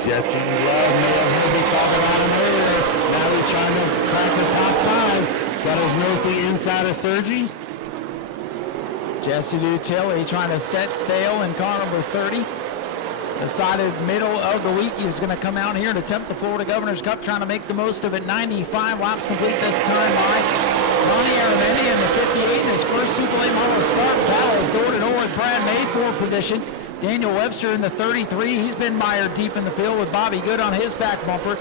Jesse Love, we'll be talking about him earlier. Now he's trying to crack the top five. Got his nose to the inside of Sergi. Jesse Dutilli trying to set sail in car number 30. Decided middle of the week he was going to come out here and attempt the Florida Governor's Cup, trying to make the most of it. 95 laps complete this time by Ronnie Arameni in the 58 in his first Super Late Model start. Battles door to door with Brad May, 4th position. Daniel Webster in the 33. He's been mired deep in the field with Bobby Good on his back bumper.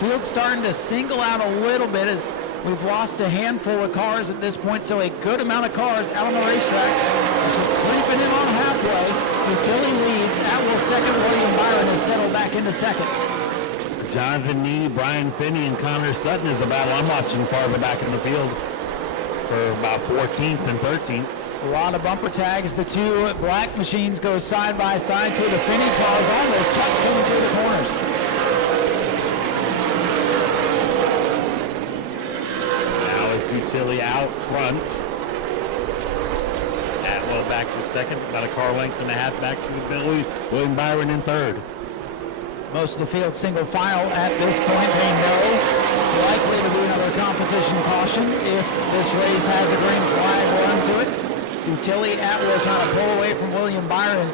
Field starting to single out a little bit as we've lost a handful of cars at this point. Still a good amount of cars out on the racetrack. Creeping in on halfway. Dutilli leads. Atwell second. William Byron has settled back into second. Jonathan Nee, Brian Finney, and Connor Sutton is the battle I'm watching farther back in the field for about 14th and 13th. A lot of bumper tags. The two black machines go side by side to the Finney cars. Almost touched him through the corners. Now is Dutilli out front. Atwell back to second, about a car length and a half back to the Billy. William Byron in third. Most of the field single file at this point. They know likely to be another competition caution if this race has a green flag run to it. Dutilli, Atwell trying to pull away from William Byron,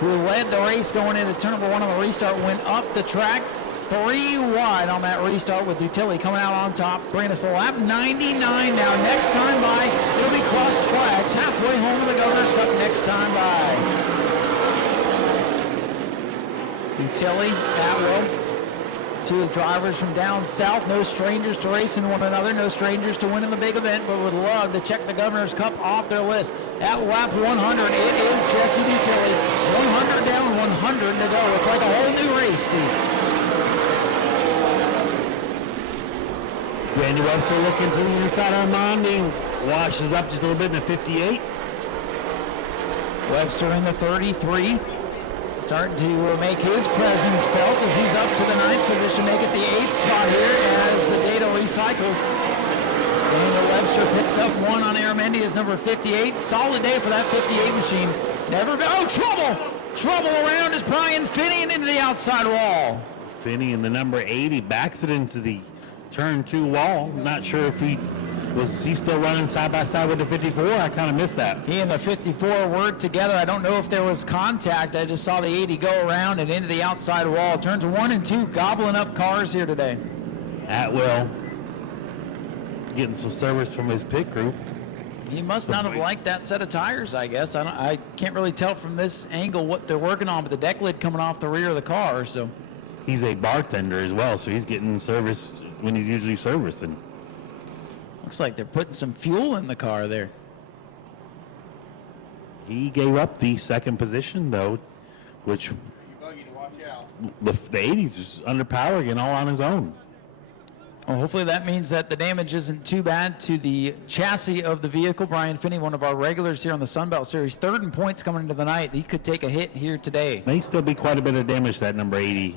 who led the race going into turn number 1 on the restart, went up the track 3 wide on that restart with Dutilli coming out on top, bringing us to lap 99 now. Next time by, it'll be crossed flags halfway home of the Governor's Cup next time by. Dutilli, Atwell. Two drivers from down south, no strangers to racing one another, no strangers to winning the big event, but would love to check the Governor's Cup off their list. At lap 100, it is Jesse Dutilli. 100 down, 100 to go. It's like a whole new race, Steve. Daniel Webster looking to the inside on Mondi. Washes up just a little bit in the 58. Webster in the 33. Starting to make his presence felt as he's up to the 9th position, make it the 8th spot here as the data recycles. Daniel Webster picks up one on Aramendia's number 58. Solid day for that 58 machine. Never been, oh, trouble! Trouble around is Brian Finney into the outside wall. Finney in the number 80 backs it into the turn 2 wall. Not sure if he still running side by side with the 54. I kind of missed that. He and the 54 were together. I don't know if there was contact. I just saw the 80 go around and into the outside wall. Turns 1 and 2 gobbling up cars here today. Atwell getting some service from his pit crew. He must not have liked that set of tires, I guess. I can't really tell from this angle what they're working on, but the deck lid coming off the rear of the car. So he's a bartender as well, so he's getting service when he's usually servicing. looks like they're putting some fuel in the car there. He gave up the 2nd position, though, which Buggy to watch out. the 80's just underpowering all on his own. Well, hopefully that means that the damage isn't too bad to the chassis of the vehicle. Brian Finney, one of our regulars here on the Sunbelt Series, 3rd in points coming into the night. He could take a hit here today. May still be quite a bit of damage to that number 80.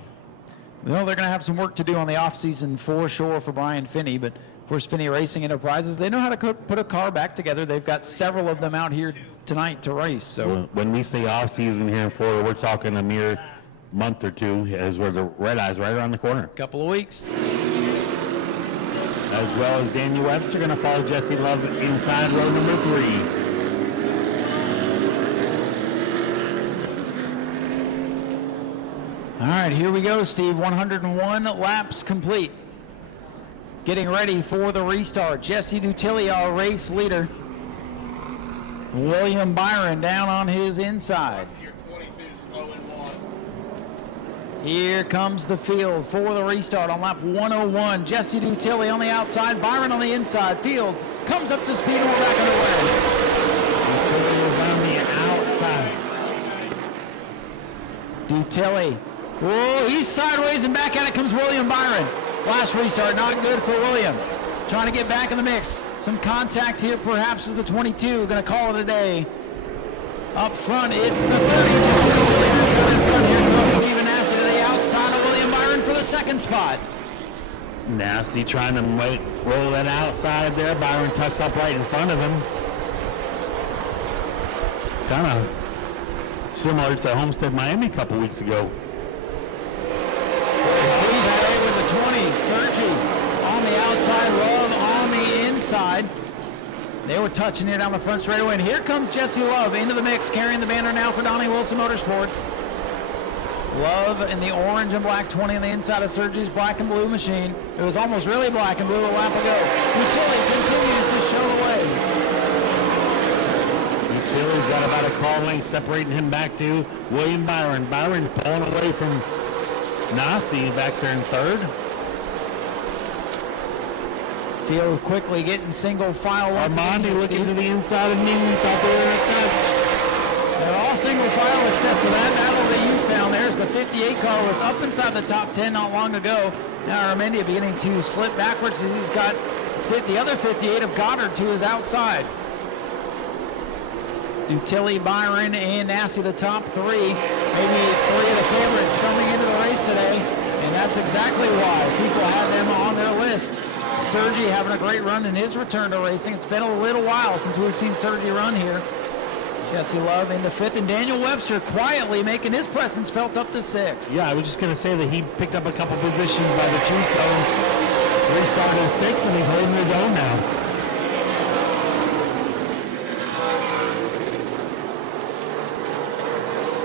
Well, they're going to have some work to do on the offseason for sure for Brian Finney, but of course Finney Racing Enterprises, they know how to put a car back together. They've got several of them out here tonight to race. So When we say off-season here in Florida, we're talking a mere month or two, as where the red eye's right around the corner. couple of weeks. As well as Daniel Webster going to follow Jesse Love inside row number 3. All right, here we go, Steve. 101 laps complete. Getting ready for the restart. Jesse Dutilli, our race leader. William Byron down on his inside. Here 22, slow in 1. Here comes the field for the restart on lap 101. Jesse Dutilli on the outside, Byron on the inside. Field comes up to speed and we're back underway. Dutilli is on the outside. Dutilli. Whoa, he's sideways and back at it comes William Byron. Last restart, not good for William. Trying to get back in the mix. Some contact here, perhaps, is the 22. Going to call it a day. Up front, it's the 30. Here comes Stephen Nasse to the outside of William Byron for the 2nd spot. Nasse trying to roll that outside there. Byron tucks up right in front of him. Kind of similar to Homestead Miami a couple weeks ago. Squeeze away with the 20. Sergi on the outside, Love on the inside. They were touching here down the front straightaway, and here comes Jesse Love into the mix, carrying the banner now for Donnie Wilson Motorsports. Love in the orange and black 20 on the inside of Sergi's black and blue machine. It was almost really black and blue a lap ago. Dutilli continues to show the way. Dutilli's got about a car length separating him back to William Byron. Byron pulling away from Nasse back there in 3rd. Field quickly getting single file once Armandi again, looking Steve. to the inside of Newman. Thought they were outside. They're all single file except for that battle that you found. There's the 58 car was up inside the top 10 not long ago. Now Aramendia beginning to slip backwards as he's got the other 58 of Goddard to his outside. Dutilli, Byron, and Nasse the top 3. Maybe 3 of the favorites coming into the race today. And that's exactly why people have them on their list. Sergi having a great run in his return to racing. It's been a little while since we've seen Sergi run here. Jesse Love in the 5th, and Daniel Webster quietly making his presence felt up to 6th. Yeah, I was just going to say that he picked up a couple positions by the Tombstone. Restarted in 6th, and he's holding his own now.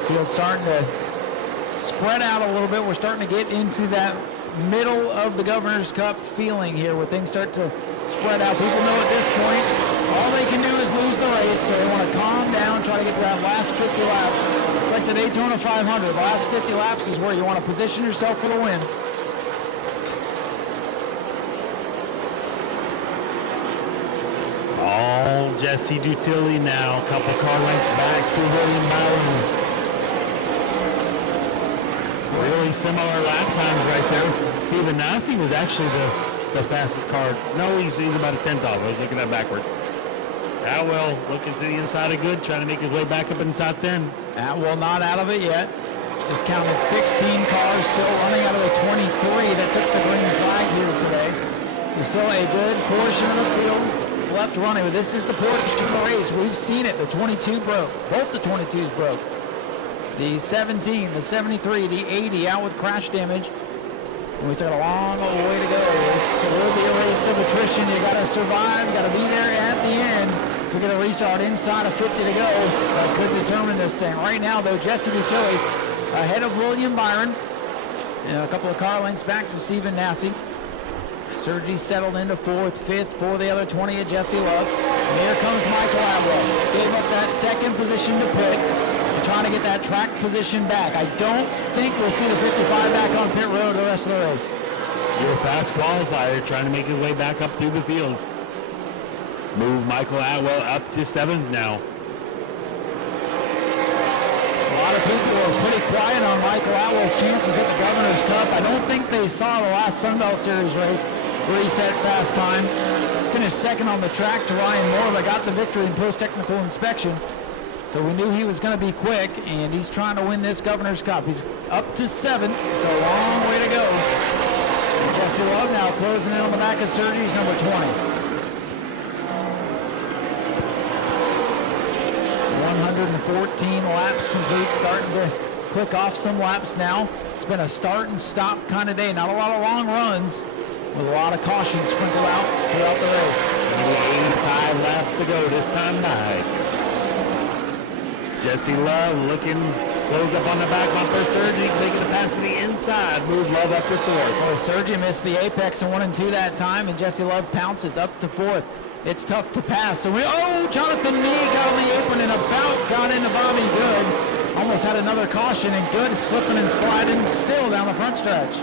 Field starting to spread out a little bit. We're starting to get into that middle of the Governor's Cup feeling here where things start to spread out. People know at this point all they can do is lose the race, so they want to calm down, try to get to that last 50 laps. It's like the Daytona 500. The last 50 laps is where you want to position yourself for the win. Jesse Dutilli now, a couple car lengths back to William Byron. Really similar lap times right there. Steven Nasse was actually the fastest car. No, he's about a 10th off. I was looking at backward. Atwell looking to the inside of good, trying to make his way back up in the top 10. Atwell not out of it yet. Just counted 16 cars still running out of the 23 that took the green flag here today. So still a good portion of the field left running, but this is the portion of the race. We've seen it. The 22 broke. Both the 22s broke. The 17, the 73, the 80 out with crash damage. And we still got a long way to go. This will be a race of attrition. You got to survive. You got to be there at the end. If you're going to restart inside of 50 to go, that could determine this thing. Right now, though, Jesse Dutilli ahead of William Byron. And a couple of car lengths back to Steven Nasse. Sergi settled into 4th, 5th for the other 20 at Jesse Love. And here comes Michael Atwell. Gave up that second position to pit. Trying to get that track position back. I don't think we'll see the 55 back on pit road the rest of the race. You're a fast qualifier trying to make his way back up through the field. Move Michael Atwell up to 7th now. A lot of people were pretty quiet on Michael Atwell's chances at the Governor's Cup. I don't think they saw the last Sunbelt Series race where he set fast time. Finished second on the track to Ryan Moore, but got the victory in post-technical inspection. So we knew he was going to be quick, and he's trying to win this Governor's Cup. He's up to 7th, so a long way to go. And Jesse Love now closing in on the back of Sergi's number 20. 114 laps complete, starting to click off some laps now. It's been a start and stop kind of day. Not a lot of long runs, with a lot of caution sprinkled out throughout the race. 85 laps to go this time by. Jesse Love looking, close up on the back bumper. Sergi taking the pass to the inside. Move Love up to 4th. Well, Sergi missed the apex in 1 and 2 that time, and Jesse Love pounces up to 4th. It's tough to pass. So Jonathan Nee got on the apron and about got into Bobby Good. Almost had another caution, and Good slipping and sliding still down the front stretch.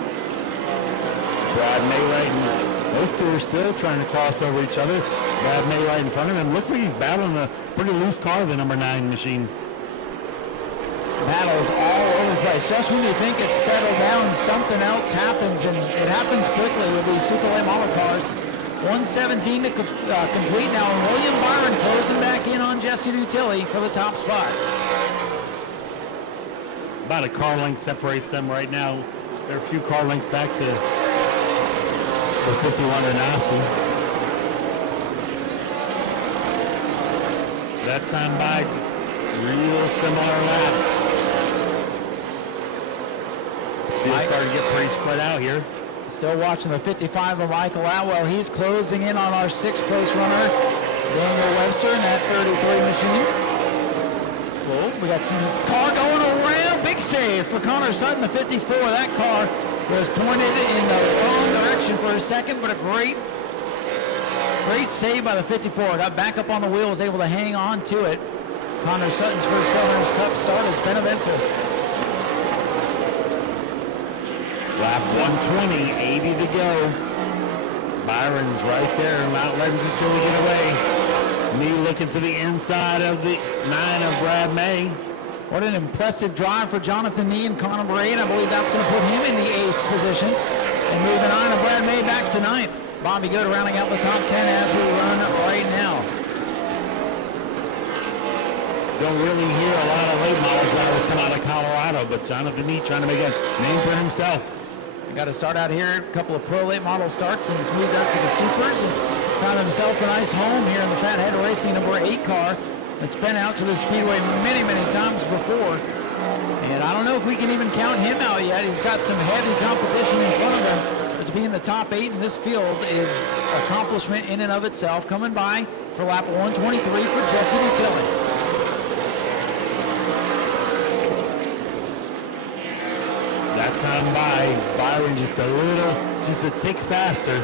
Brad May right in. Those two are still trying to cross over each other. Brad May right in front of him. Looks like he's battling a pretty loose car, the number 9 machine. Battles all over the place. Just when you think it's settled down, something else happens, and it happens quickly with these super late model cars. 117 to complete now, and William Byron closing back in on Jesse Dutilli for the top spot. About a car length separates them right now. They're a few car lengths back to the 51 Nasse. That time by real similar laps. Starting to get pretty spread out here. Still watching the 55 of Michael Atwell. He's closing in on our 6th place runner, Daniel Webster, in that 33 machine. Well, we got some car going around. Big save for Connor Sutton, the 54. That car was pointed in the wrong direction for a second, but a great save by the 54. Got back up on the wheel, was able to hang on to it. Connor Sutton's first Governor's Cup start has been eventful. Lap 120, 80 to go. Byron's right there, not letting Dutilli get away. Nee looking to the inside of the 9 of Brad May. What an impressive drive for Jonathan Nee and Connor Bray, and I believe that's going to put him in the 8th position. And moving on to Brad May back to 9th. Bobby Good rounding out the top 10 as we run right now. Don't really hear a lot of late model drivers come out of Colorado, but Jonathan Nee trying to make a name for himself. Got to start out here, a couple of pro late model starts, and he's moved up to the supers and found himself a nice home here in the Fathead Racing number 8 car. It's been out to the Speedway many, many times before. And I don't know if we can even count him out yet. He's got some heavy competition in front of him. But to be in the top 8 in this field is accomplishment in and of itself. Coming by for lap 123 for Jesse Dutilli. That time by Byron just a tick faster.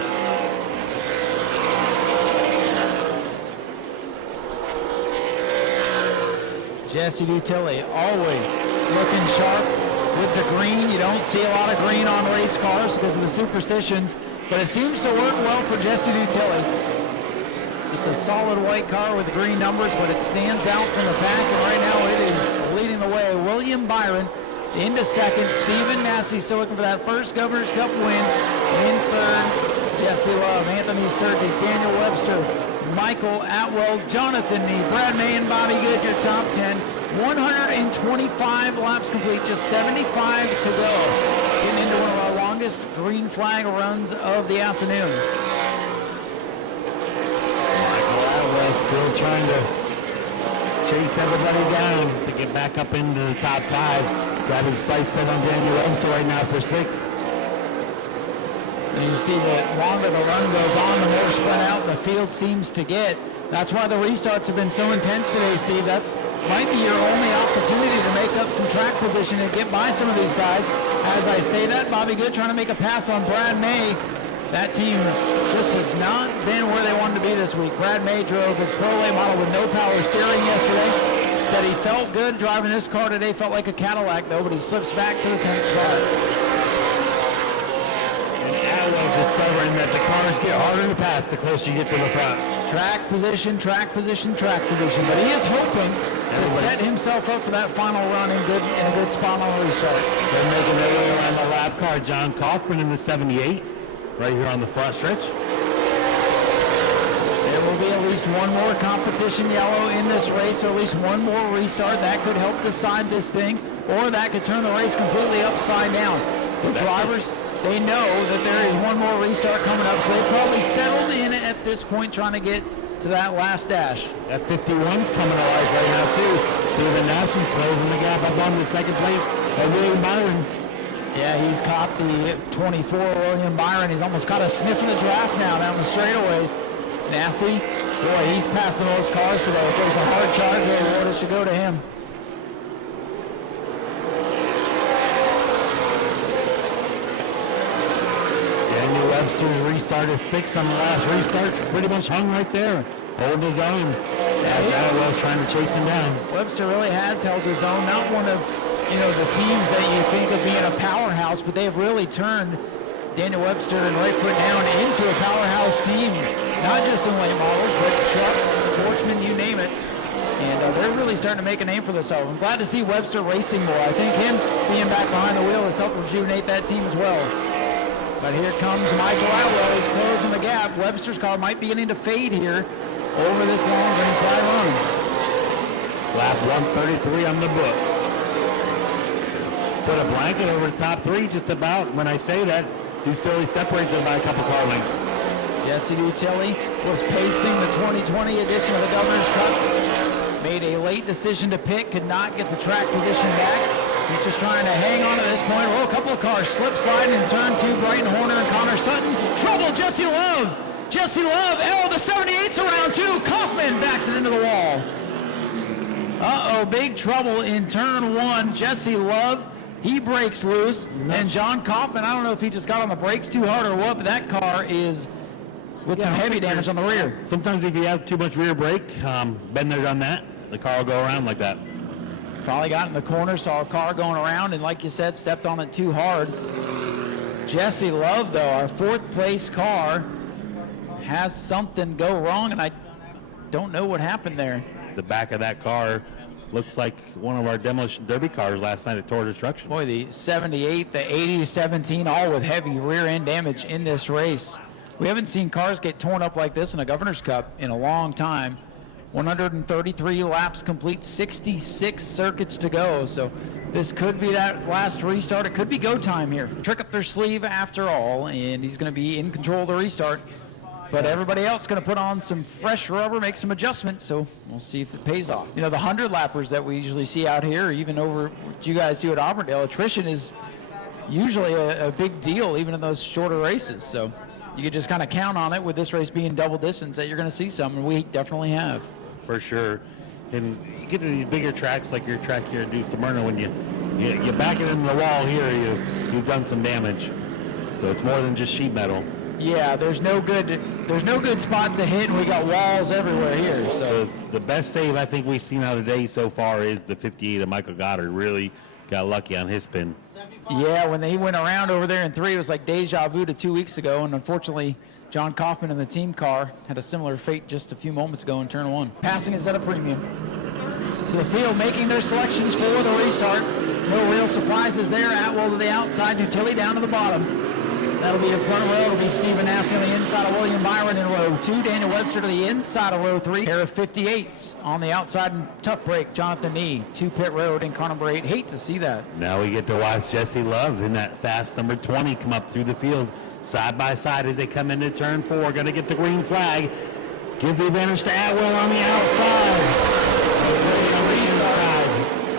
Jesse Dutilli always looking sharp with the green. You don't see a lot of green on race cars because of the superstitions, but it seems to work well for Jesse Dutilli. Just a solid white car with green numbers, but it stands out from the pack, and right now it is leading the way. William Byron into second. Stephen Nasse still looking for that first Governor's Cup win. In third, Jesse Love, Anthony Sergi, Daniel Webster, Michael Atwell, Jonathan Nee, Brad May, and Bobby Good, your top 10. 125 laps complete, just 75 to go. Getting into one of our longest green flag runs of the afternoon. Michael Atwell still trying to chase everybody down to get back up into the top 5. Got his sights set on Daniel Webster right now for 6. And you see that longer the run goes on, the more spread out the field seems to get. That's why the restarts have been so intense today, Steve. That's might be your only opportunity to make up some track position and get by some of these guys. As I say that, Bobby Good trying to make a pass on Brad May. That team just has not been where they wanted to be this week. Brad May drove his Pro Late model with no power steering yesterday. Said he felt good driving this car today, felt like a Cadillac though, but he slips back to the 10th spot. Discovering that the cars get harder to pass the closer you get to the front. Track position, track position, track position. But he is hoping to set himself up for that final run in a good spot on the restart. They're making their way around the lap car. John Kaufman in the 78, right here on the front stretch. There will be at least one more competition yellow in this race, or at least one more restart. That could help decide this thing, or that could turn the race completely upside down. The drivers, they know that there is one more restart coming up, so they probably settled in at this point trying to get to that last dash. That 51's coming alive right now too. Stephen Nasse's closing the gap up on the second place at William Byron. Yeah, he's caught the 24, William Byron. He's almost caught a sniff of the draft now down the straightaways. Nasse, boy, he's passed the most cars today. If there's a hard charge reward, it should go to him. Webster's restart is 6th on the last restart. Pretty much hung right there, holding his own. As Atwell's trying to chase him down. Webster really has held his own. Not one of, the teams that you think of being a powerhouse, but they've really turned Daniel Webster and Right Foot Down into a powerhouse team. Not just in late models, but trucks, sportsmen, you name it. And they're really starting to make a name for themselves. I'm glad to see Webster racing more. I think him being back behind the wheel has helped rejuvenate that team as well. But here comes Michael Atwell. He's closing the gap. Webster's car might be beginning to fade here over this long green flag run. Lap 133 on the books. Put a blanket over the top 3 just about. When I say that, Dutilli separates it by a couple car lengths. Jesse Dutilli was pacing the 2020 edition of the Governor's Cup. Made a late decision to pit, could not get the track position back. He's just trying to hang on at this point. Oh, a couple of cars slip sliding in turn 2. Brighton Horner and Connor Sutton. Trouble, Jesse Love. Jesse Love. Oh, the 78's around 2. Kaufman backs it into the wall. Uh-oh, big trouble in turn 1. Jesse Love, he breaks loose. And John Kaufman, I don't know if he just got on the brakes too hard or what, but that car is with some heavy damage on the rear. Sometimes if you have too much rear brake, been there, done that, the car will go around like that. Probably got in the corner, saw a car going around, and like you said, stepped on it too hard. Jesse Love, though, our 4th place car, has something go wrong, and I don't know what happened there. The back of that car looks like one of our demolition derby cars last night at Tour Destruction. Boy, the 78, the 80-17, all with heavy rear end damage in this race. We haven't seen cars get torn up like this in a Governor's Cup in a long time. 133 laps complete, 66 circuits to go. So this could be that last restart. It could be go time here. Trick up their sleeve after all, and he's going to be in control of the restart. But everybody else is going to put on some fresh rubber, make some adjustments, so we'll see if it pays off. The 100-lappers that we usually see out here, even over what you guys do at Auburndale, attrition is usually a big deal, even in those shorter races. So you could just kind of count on it with this race being double distance that you're going to see some, and we definitely have. For sure. And you get to these bigger tracks like your track here at Smyrna, when you back it into the wall here, you've done some damage. So it's more than just sheet metal. Yeah, there's no good spot to hit, and we got walls everywhere here. So the best save I think we've seen out of the day so far is the 58 of Michael Goddard. Really got lucky on his spin. Yeah, when he went around over there in 3, it was like deja vu to 2 weeks ago, and unfortunately, John Kaufman in the team car had a similar fate just a few moments ago in turn 1. Passing is at a premium. So the field making their selections for the restart. No real surprises there. Atwell to the outside, Utility down to the bottom. That'll be in front row. It'll be Stephen Nasse on the inside of William Byron in row 2. Daniel Webster to the inside of row 3. Pair of 58s on the outside. Tough break, Jonathan Nee. 2 pit road in car number 8. Hate to see that. Now we get to watch Jesse Love in that fast number 20 come up through the field. Side by side as they come into turn 4. Going to get the green flag. Give the advantage to Atwell on the outside.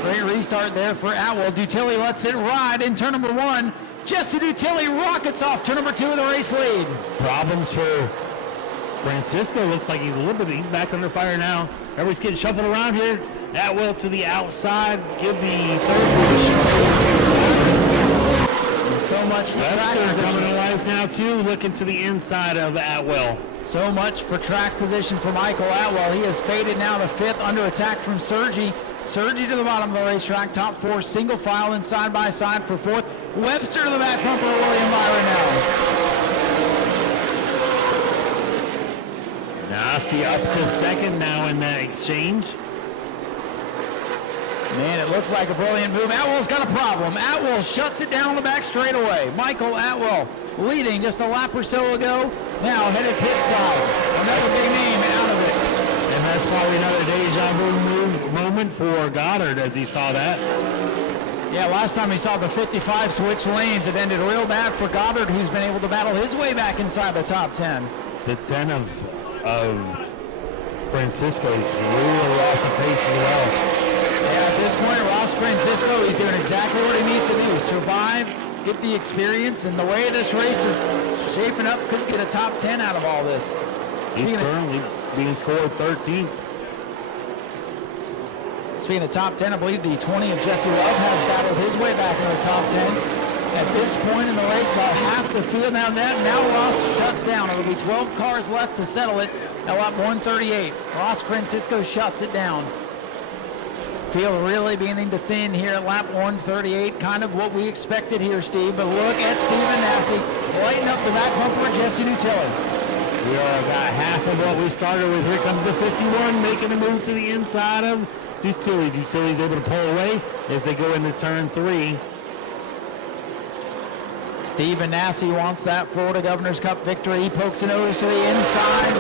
Great restart there for Atwell. Dutilli lets it ride in turn number 1. Jesse Dutilli rockets off turn number 2 of the race lead. Problems for Francisco. Looks like he's back under fire now. Everybody's getting shuffled around here. Atwell to the outside. Give the third position. So much for track Webster position. coming to life now too. Looking to the inside of Atwell. So much for track position for Michael Atwell. He has faded now to 5th under attack from Sergi. Sergi to the bottom of the racetrack. Top 4 single file and side by side for 4th. Webster to the back bumper of William Byron now. Nasse up to 2nd now in that exchange. Man, it looked like a brilliant move. Atwell's got a problem. Atwell shuts it down on the back straightaway. Michael Atwell leading just a lap or so ago. Now headed pit side. Another big name out of it. And that's probably another deja vu moment for Goddard as he saw that. Yeah, last time he saw the 55 switch lanes, it ended real bad for Goddard, who's been able to battle his way back inside the top 10. The 10 of Francisco is really off the pace as well. Yeah, at this point, Ross Francisco, he's doing exactly what he needs to do. Survive, get the experience, and the way this race is shaping up, could get a top 10 out of all this. He's currently being scored 13th. Speaking of top 10, I believe the 20 of Jesse Love has battled his way back in the top 10. At this point in the race, about half the field now Ross shuts down. It'll be 12 cars left to settle it at lap 138. Ross Francisco shuts it down. Field really beginning to thin here at lap 138. Kind of what we expected here, Steve. But look at Stephen Nasse lighting up the back bumper of Jesse Dutilli. We are about half of what we started with. Here comes the 51 making the move to the inside of Dutilli. Dutilli's able to pull away as they go into turn 3. Stephen Nasse wants that Florida Governor's Cup victory. He pokes a nose to the inside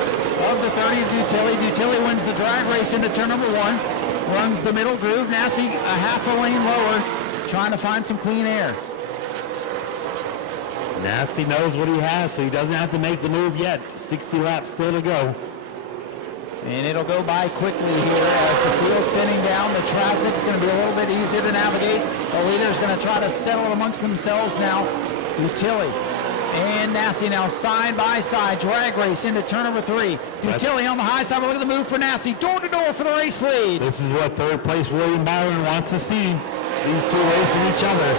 of the 30 of Dutilli. Dutilli wins the drag race into turn number 1. Runs the middle groove. Nasse a half a lane lower, trying to find some clean air. Nasse knows what he has, so he doesn't have to make the move yet. 60 laps still to go. And it'll go by quickly here as the field's thinning down. The traffic's going to be a little bit easier to navigate. The leader's going to try to settle amongst themselves now. Dutilli and Nasse now side by side. Drag race into turn number 3. Dutilli on the high side. But look at the move for Nasse. Door to door for the race lead. This is what 3rd place William Byron wants to see. These two racing each other.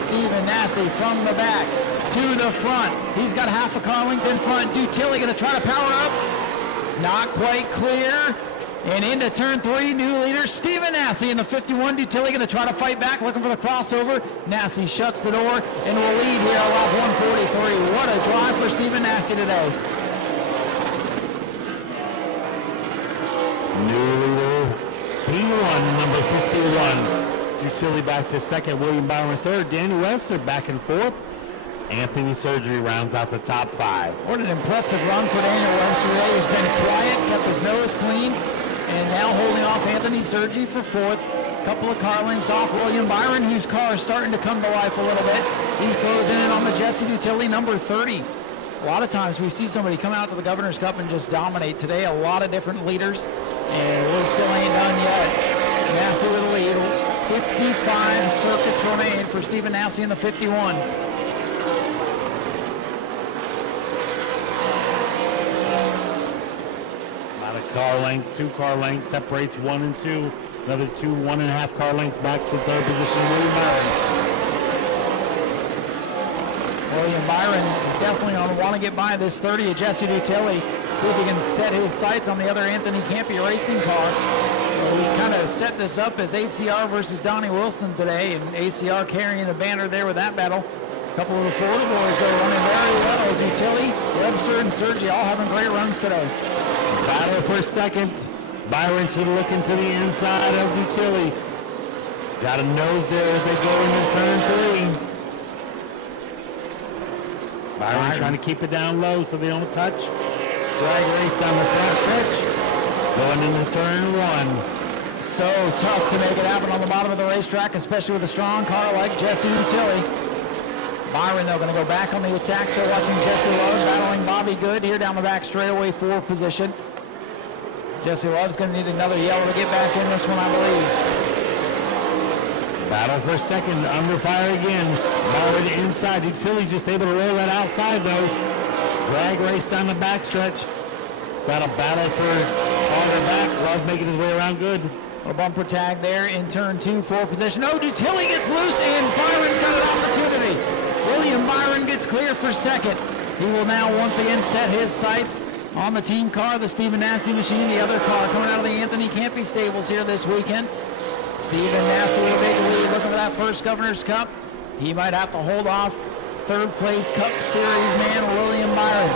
Stephen Nasse from the back to the front. He's got half a car length in front. Dutilli going to try to power up. Not quite clear. And into turn 3, new leader Stephen Nasse in the 51. Dutilli going to try to fight back, looking for the crossover. Nasse shuts the door and will lead here at lap 143. What a drive for Stephen Nasse today. New leader P1, number 51. Dutilli back to 2nd, William Byron 3rd, Daniel Webster back in 4th. Anthony Surgery rounds out the top 5. What an impressive run for Daniel Webster today. He's been quiet, kept his nose clean, and now holding off Anthony Surgery for 4th. Couple of car lengths off William Byron, whose car is starting to come to life a little bit. He's closing in on the Jesse Dutilli number 30. A lot of times we see somebody come out to the Governor's Cup and just dominate. Today, a lot of different leaders, and we still ain't done yet. Nasse with the lead. 55 circuits remain for Stephen Nasse in the 51. Car length, 2 car lengths separates 1 and 2. Another 2, 1.5 car lengths back to 3rd position, William Byron. William Byron is definitely going to want to get by this 30 of Jesse Dutilli. See if he can set his sights on the other Anthony Campy racing car. We kind of set this up as ACR versus Donnie Wilson today, and ACR carrying the banner there with that battle. A couple of the Florida boys are running very well. Utility, Webster, and Sergi all having great runs today. Battle for second. Byron should look into the inside of Utility. Got a nose there as they go into turn 3. Byron trying to keep it down low so they don't touch. Drag race down the front stretch. Going into turn 1. So tough to make it happen on the bottom of the racetrack, especially with a strong car like Jesse Utility. Byron, though, going to go back on the attack. Still watching Jesse Love battling Bobby Good here down the back straightaway 4 position. Jesse Love's going to need another yellow to get back in this one, I believe. Battle for second, under fire again. Already inside. Utility just able to roll that outside though. Drag race down the backstretch. Got a battle for farther back. Love making his way around good. A bumper tag there in turn 2, 4 position. Oh, Utility gets loose and Byron's got an opportunity. William Byron gets clear for second. He will now once again set his sights on the team car, the Stephen Nasse machine, the other car coming out of the Anthony Campy stables here this weekend. Stephen Nasse with a big lead, looking for that first Governor's Cup. He might have to hold off third place Cup Series man William Byron.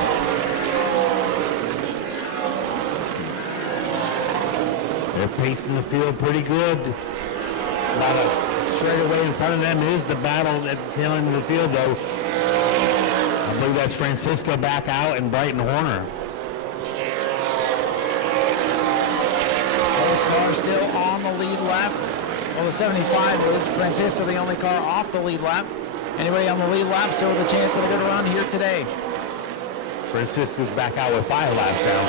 They're pacing the field pretty good. A lot of straightaway in front of them is the battle at the tail end of the field though. I believe that's Francisco back out and Brighton Horner. Those cars still on the lead lap. Well, the 75 is Francisco, the only car off the lead lap. Anybody on the lead lap still with a chance of a good run here today. Francisco's back out with 5 laps down.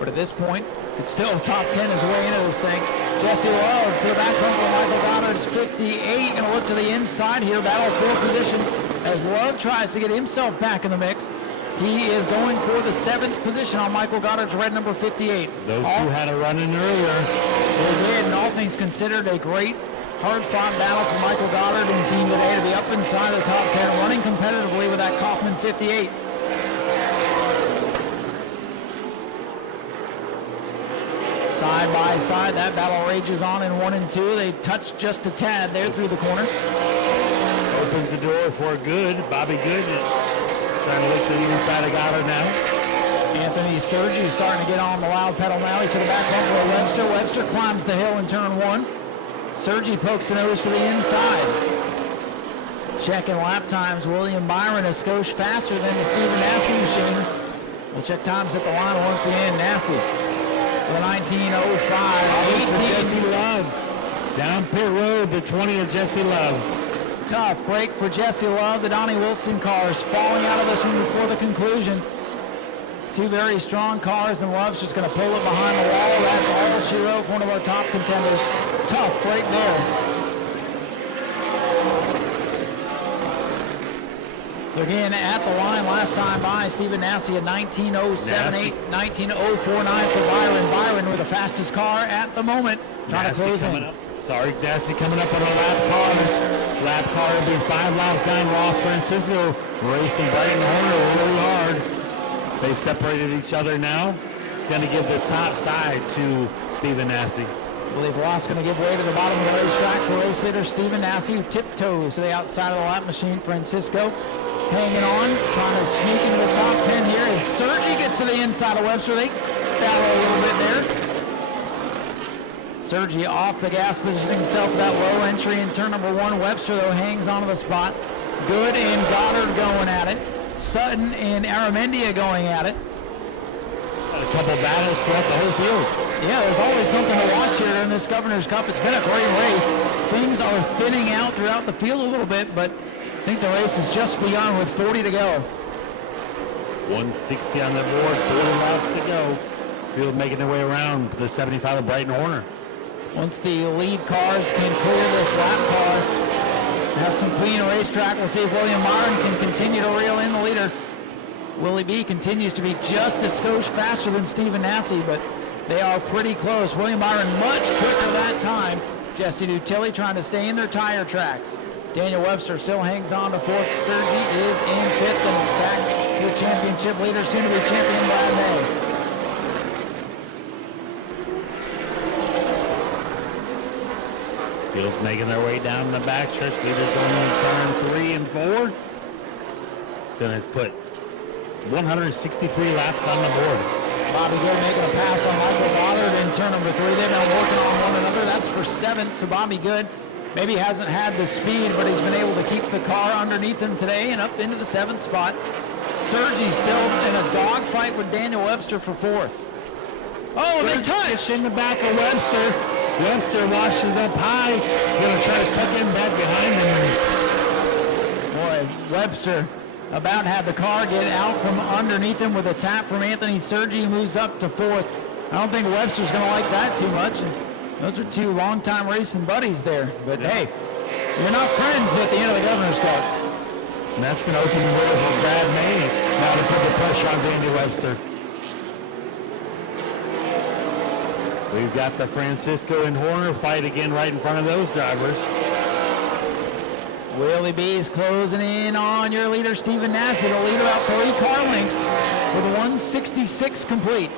But at this point, it's still top 10 is way into this thing. Jesse Love to the back bumper. Michael Goddard's 58. Going to look to the inside here. Battle for position as Love tries to get himself back in the mix. He is going for the 7th position on Michael Goddard's red number 58. Those two had a run in earlier. They did, and all things considered, a great hard-fought battle for Michael Goddard and team today to be up inside the top 10, running competitively with that Kaufman 58. Side by side, that battle rages on in 1 and 2. They touch just a tad there through the corner. Opens the door for Good. Bobby Good trying to look to the inside of Goddard now. Anthony Sergi starting to get on the loud pedal now. He's to the back bumper of Webster. Webster climbs the hill in turn 1. Sergi pokes the nose to the inside. Checking lap times. William Byron a skosh faster than the Stephen Nasse machine. We'll check times at the line once again. Nasse. The 19:05. 18. Jesse Love. Down pit road, the 20 of Jesse Love. Tough break for Jesse Love. The Donnie Wilson cars falling out of this one before the conclusion. 2 very strong cars, and Love's just going to pull it behind the wall. That's all she wrote for one of our top contenders. Tough break there. So again, at the line last time by, Stephen Nasse at 19:07.8, 19:04.9 for Byron. Byron with the fastest car at the moment. Trying to close in. Sorry, Nasse coming up on a lap car. Lap car will be 5 laps down. Ross Francisco racing Brighton Horner really hard. They've separated each other now. Going to give the top side to Stephen Nasse. I believe Ross going to give way to the bottom of the racetrack for race leader Stephen Nasse, who tiptoes to the outside of the lap machine. Francisco hanging on, trying to sneak into the top 10 here as Sergi gets to the inside of Webster. They battle a little bit there. Sergi off the gas, positioning himself for that low entry in turn number 1. Webster, though, hangs onto the spot. Good and Goddard going at it. Sutton and Aramendia going at it. A couple battles throughout the whole field. Yeah, there's always something to watch here in this Governor's Cup. It's been a great race. Things are thinning out throughout the field a little bit, but I think the race has just begun with 40 to go. 160 on the board, 40 laps to go. Field making their way around the 75 of Brighton Horner. Once the lead cars can clear this lap car, have some clean racetrack, we'll see if William Byron can continue to reel in the leader. Willie B continues to be just a skosh faster than Stephen Nasse, but they are pretty close. William Byron much quicker that time. Jesse Utility trying to stay in their tire tracks. Daniel Webster still hangs on to 4th. Sergi is in 5th and is back to the championship leader, soon to be champion Brad May. Fields making their way down the back stretch. Leaders going in turn 3 and 4. Gonna put 163 laps on the board. Bobby Good making a pass on Michael Goddard in turn number 3. They've been working on one another. That's for 7th, so Bobby Good maybe hasn't had the speed, but he's been able to keep the car underneath him today and up into the 7th spot. Sergi still in a dogfight with Daniel Webster for 4th. Oh, they touch! In the back of Webster. Webster washes up high. Gonna try to tuck him back behind him. Boy, Webster about had the car get out from underneath him with a tap from Anthony Sergi, who moves up to 4th. I don't think Webster's going to like that too much. Those are two long-time racing buddies there. But hey, you're not friends at the end of the Governor's Cup. And that's going to open the door for Brad May now to put the pressure on Danny Webster. We've got the Francisco and Horner fight again right in front of those drivers. Willie B is closing in on your leader, Stephen Nasse. The leader out 3 car lengths with 166 complete.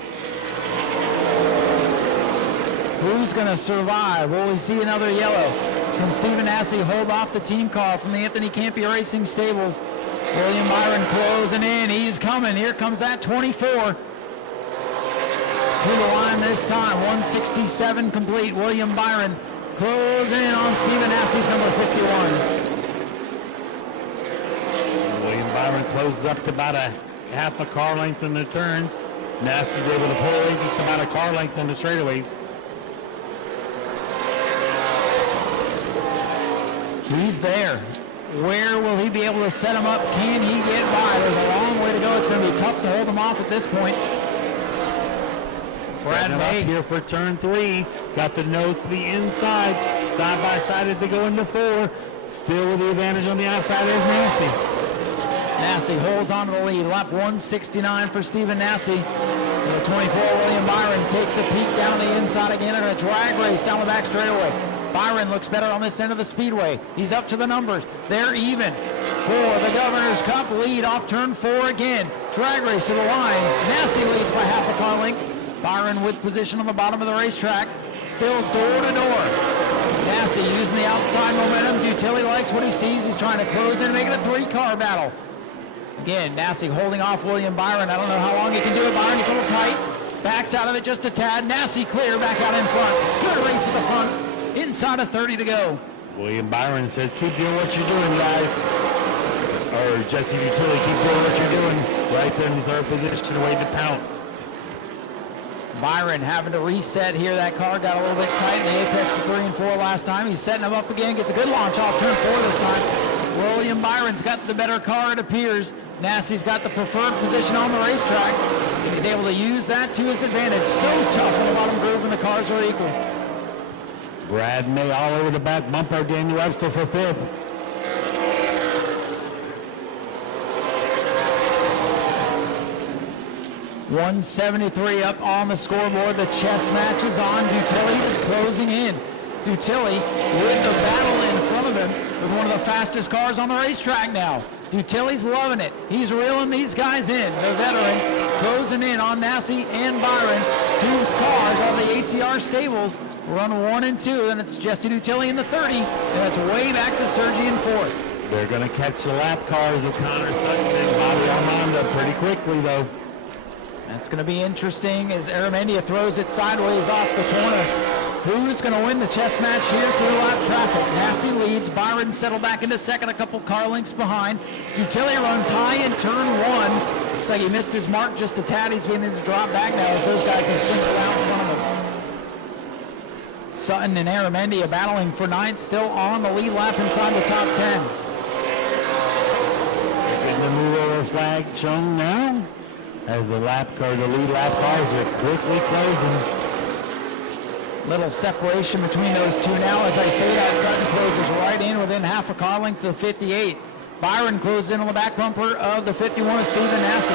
Who's going to survive? Will we see another yellow? Can Stephen Nasse hold off the team car from the Anthony Campia Racing Stables? William Byron closing in. He's coming. Here comes that 24. To the line this time. 167 complete. William Byron closing in on Stephen Nasse's number 51. Byron closes up to about a half a car length in the turns. Nasse's able to pull in just about a car length on the straightaways. He's there. Where will he be able to set him up? Can he get by? There's a long way to go. It's going to be tough to hold him off at this point. Brad May here for turn 3. Got the nose to the inside. Side by side as they go into 4. Still with the advantage on the outside is Nasse. Nasse holds on to the lead. Lap 169 for Stephen Nasse. The 24, William Byron takes a peek down the inside again in a drag race down the back straightaway. Byron looks better on this end of the speedway. He's up to the numbers. They're even for the Governor's Cup lead off turn 4 again. Drag race to the line. Nasse leads by half a car length. Byron with position on the bottom of the racetrack. Still door to door. Nasse using the outside momentum. Dutilli likes what he sees. He's trying to close in and make it a 3-car battle. Again, Nasse holding off William Byron. I don't know how long he can do it. Byron gets a little tight. Backs out of it just a tad. Nasse clear back out in front. Good race at the front. Inside of 30 to go. William Byron says, keep doing what you're doing, guys. Or Jesse Dutilli, keep doing what you're doing. Right there in the 3rd position, waiting to pounce. Byron having to reset here. That car got a little bit tight in the apex of 3 and 4 last time. He's setting him up again. Gets a good launch off turn 4 this time. William Byron's got the better car, it appears. Nasse's got the preferred position on the racetrack. And he's able to use that to his advantage. So tough in the bottom groove when the cars are equal. Brad May all over the back bumper. Daniel Webster for 5th. .173 up on the scoreboard. The chess match is on. Dutilli is closing in. Dutilli with the battle in front of him with one of the fastest cars on the racetrack now. Dutilli's loving it. He's reeling these guys in. The veteran closing in on Nasse and Byron. 2 cars out of the ACR stables. Run 1 and 2. Then it's Jesse Dutilli in the 30. And it's way back to Sergi in 4th. They're going to catch the lap cars of Connor Sutton and Bobby Armando pretty quickly, though. That's going to be interesting as Aramendia throws it sideways off the corner. Who's going to win the chess match here through lap traffic? Nasse leads. Byron settled back into 2nd, a couple car lengths behind. Dutilli runs high in turn 1. Looks like he missed his mark just a tad. He's beginning to drop back now as those guys have singled out in front of him. Sutton and Aramendia battling for 9th, still on the lead lap inside the top 10. The move over flag shown now as the lead lap cars are quickly closing. Little separation between those two now. As I say that, Sutton closes right in within half a car length of 58. Byron closes in on the back bumper of the 51 of Stephen Nasse.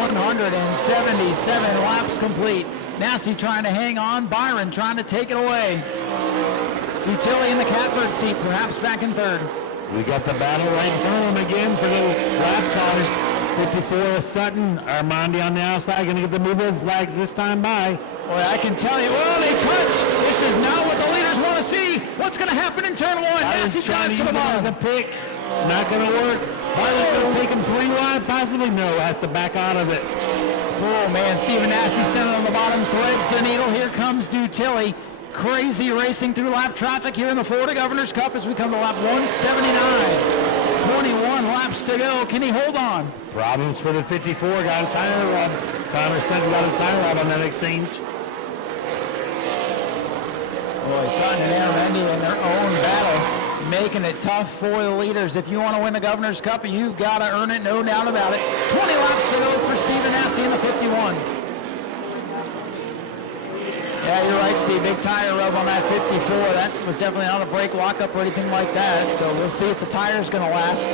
177 laps complete. Nasse trying to hang on. Byron trying to take it away. Dutilli in the catbird seat, perhaps back in 3rd. We got the battle right in front of them again for the lap cars. 54 of Sutton. Armandi on the outside going to get the move over flags this time by. Boy, I can tell you, well, they touch. This is not what the leaders want to see. What's going to happen in turn one? Nasse dives to the as a bottom. pick. Not going to work. Byron's going to take him 3 wide, possibly. No, has to back out of it. Oh, man, Steven Nasse centered on the bottom, threads the needle. Here comes Dutilli. Crazy racing through lap traffic here in the Florida Governor's Cup as we come to lap 179. 21 laps to go. Can he hold on? Problems for the 54. Got a tire rub. Connor said got a tire rub on that exchange. Boy, Sutton and Armendi in their own battle, making it tough for the leaders. If you want to win the Governor's Cup, you've got to earn it, no doubt about it. 20 laps to go for Steven Nasse in the 51. Yeah, you're right, Steve. Big tire rub on that 54. That was definitely not a brake lockup or anything like that. So we'll see if the tire's going to last.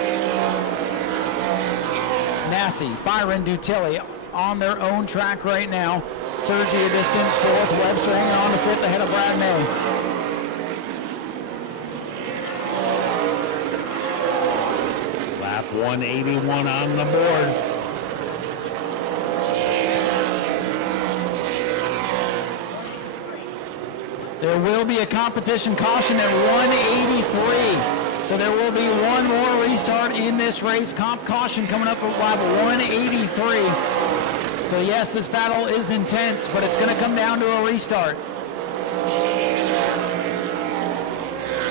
Nasse, Byron, Dutilli on their own track right now. Sergi a distant fourth. Webster hanging on to fifth ahead of Brad May. Lap 181 on the board. There will be a competition caution at 183. So there will be one more restart in this race. Comp caution coming up at lap 183. So yes, this battle is intense, but it's going to come down to a restart.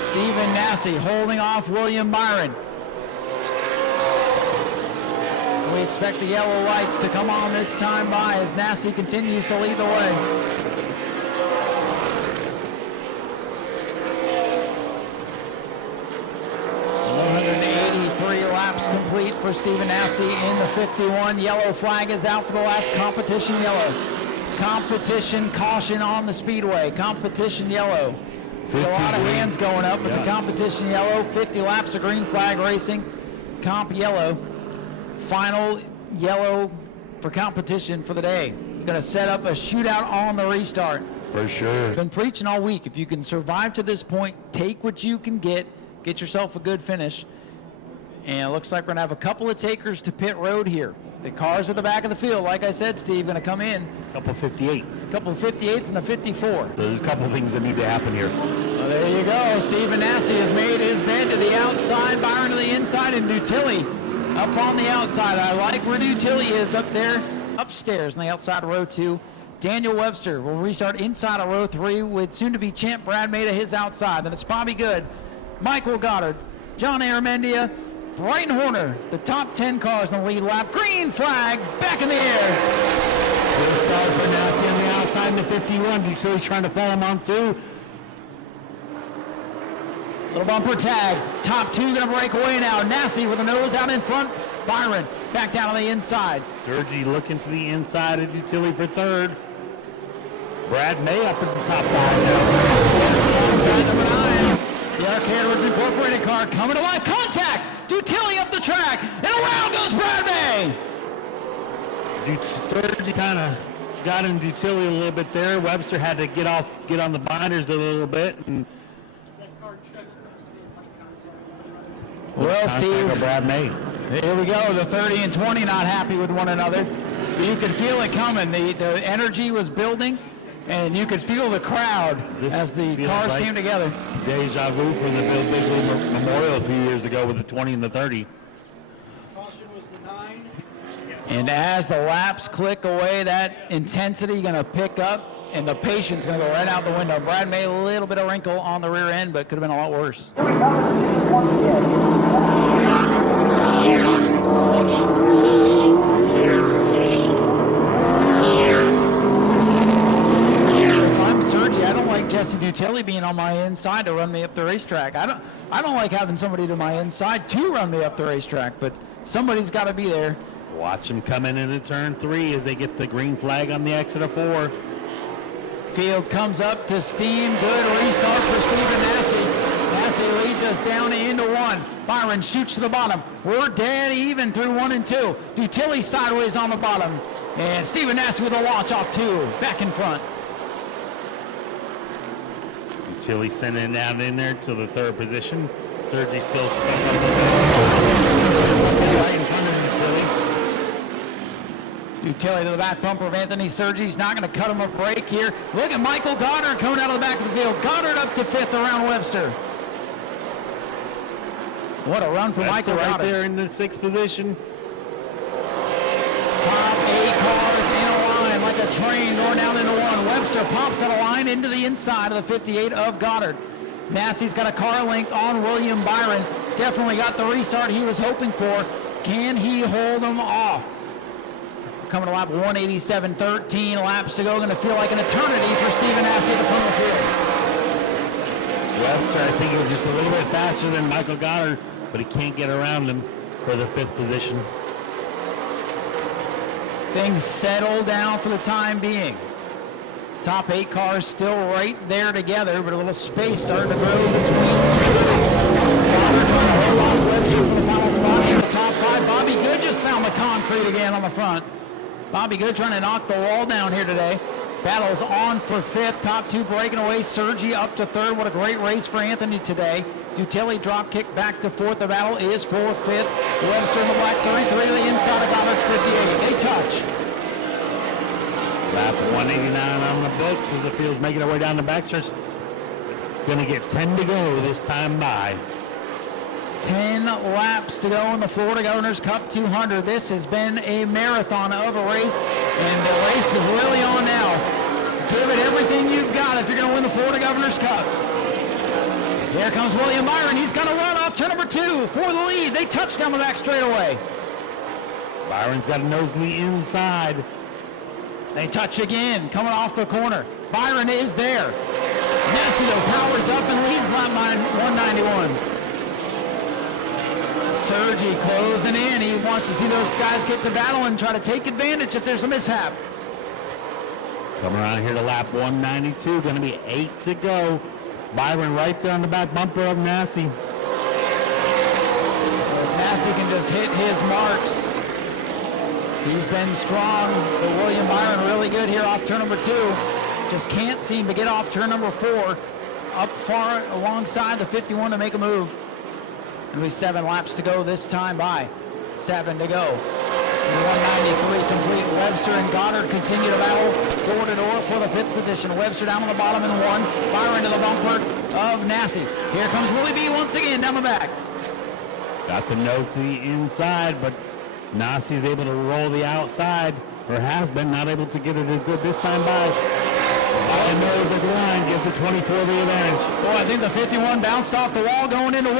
Steven Nasse holding off William Byron. We expect the yellow lights to come on this time by as Nasse continues to lead the way. 183 laps complete for Steven Nasse in the 51. Yellow flag is out for the last competition yellow. Competition caution on the Speedway. Competition yellow. See a lot of hands going up with the competition yellow. 50 laps of green flag racing. Comp yellow. Final yellow for competition for the day. Going to set up a shootout on the restart. For sure. Been preaching all week. If you can survive to this point, take what you can get yourself a good finish. And it looks like we're going to have a couple of takers to pit road here. The cars at the back of the field, like I said, Steve, going to come in. A couple of 58s. A couple of 58s and a 54. There's a couple of things that need to happen here. Well, there you go. Steven Nasse has made his bed to the outside, Byron to the inside, and Dutilli up on the outside. I like where Dutilli is up there, upstairs on the outside of row 2. Daniel Webster will restart inside of row 3 with soon-to-be champ Brad May to his outside. Then it's Bobby Good, Michael Goddard, John Aramendia, Brighton Horner, the top 10 cars in the lead lap. Green flag back in the air. Good start for Nasse on the outside in the 51. Dutilli trying to follow him on through. Little bumper tag. Top 2 going to break away now. Nasse with a nose out in front. Byron back down on the inside. Sergi looking to the inside of Dutilli for third. Brad May up at the top 5 now. Inside number 9. The Arcade Woods Incorporated car coming to live contact. Dutilli up the track, and around goes Brad May. Sergi kind of got in Dutilli a little bit there. Webster had to get on the binders a little bit. And well, Steve, Brad May. Here we go. The 30 and 20 not happy with one another. You could feel it coming. The energy was building, and you could feel the crowd as the cars came together. Deja vu from the Bill Bigley Memorial a few years ago with the 20 and the 30. Caution was the 9. And as the laps click away, that intensity going to pick up, and the patience going to go right out the window. Brad May, a little bit of wrinkle on the rear end, but could have been a lot worse. Sergi, I don't like Jesse Dutilli being on my inside to run me up the racetrack. I don't like having somebody to my inside to run me up the racetrack, but somebody's got to be there. Watch them coming into turn 3 as they get the green flag on the exit of 4. Field comes up to steam. Good restart for Steven Nasse. Nasse leads us down into 1. Byron shoots to the bottom. We're dead even through 1 and 2. Dutilli sideways on the bottom. And Steven Nasse with a launch off 2. Back in front. Dutilli sending it down in there to the 3rd position. Sergi still stuck right in front of Utility to the back bumper of Anthony Sergi. He's not going to cut him a break here. Look at Michael Goddard coming out of the back of the field. Goddard up to 5th around Webster. What a run for Michael right Goddard. there in the 6th position. Top 8 cars in a line like a train going down into one. Webster pops out a line into the inside of the 58 of Goddard. Nasse's got a car length on William Byron. Definitely got the restart he was hoping for. Can he hold him off? Coming to lap 187, 13 laps to go. Going to feel like an eternity for Stephen Nasse at the front of the field. Webster, I think he was just a little bit faster than Michael Goddard, but he can't get around him for the 5th position. Things settle down for the time being. Top 8 cars still right there together, but a little space starting to grow between groups. Goddard trying to hold off Webster for the final spot. In the top 5, Bobby Good just found the concrete again on the front. Bobby Good trying to knock the wall down here today. Battles on for 5th. Top 2 breaking away. Sergi up to 3rd. What a great race for Anthony today. Dutelli drop kick back to 4th. The battle is for 5th. Webster in the black 33 to the inside of Goddard's 58. They touch. Lap 189 on the books as the field's making their way down the backstretch. Going to get 10 to go this time by. 10 laps to go in the Florida Governor's Cup 200. This has been a marathon of a race, and the race is really on now. Give it everything you've got if you're going to win the Florida Governor's Cup. Here comes William Byron. He's going to run off turn number 2 for the lead. They touch down the back straightaway. Byron's got a nose to the inside. They touch again, coming off the corner. Byron is there. Nasse powers up and leads lap 191. Sergi closing in. He wants to see those guys get to battle and try to take advantage if there's a mishap. Coming around here to lap 192. Going to be 8 to go. Byron right there on the back bumper of Nasse. Nasse can just hit his marks. He's been strong, but William Byron really good here off turn number 2. Just can't seem to get off turn number 4. Up far alongside the 51 to make a move. It'll be 7 laps to go this time by. 7 to go. 193 complete. Webster and Goddard continue to battle door to door for the 5th position. Webster down on the bottom in 1. Byron to the bumper of Nasse. Here comes Willie B once again down the back. Got the nose to the inside, but Nasse is able to roll the outside, or has been, not able to get it as good this time by. By the nose of the line, gives the 24 the advantage. Boy, I think the 51 bounced off the wall going into 1.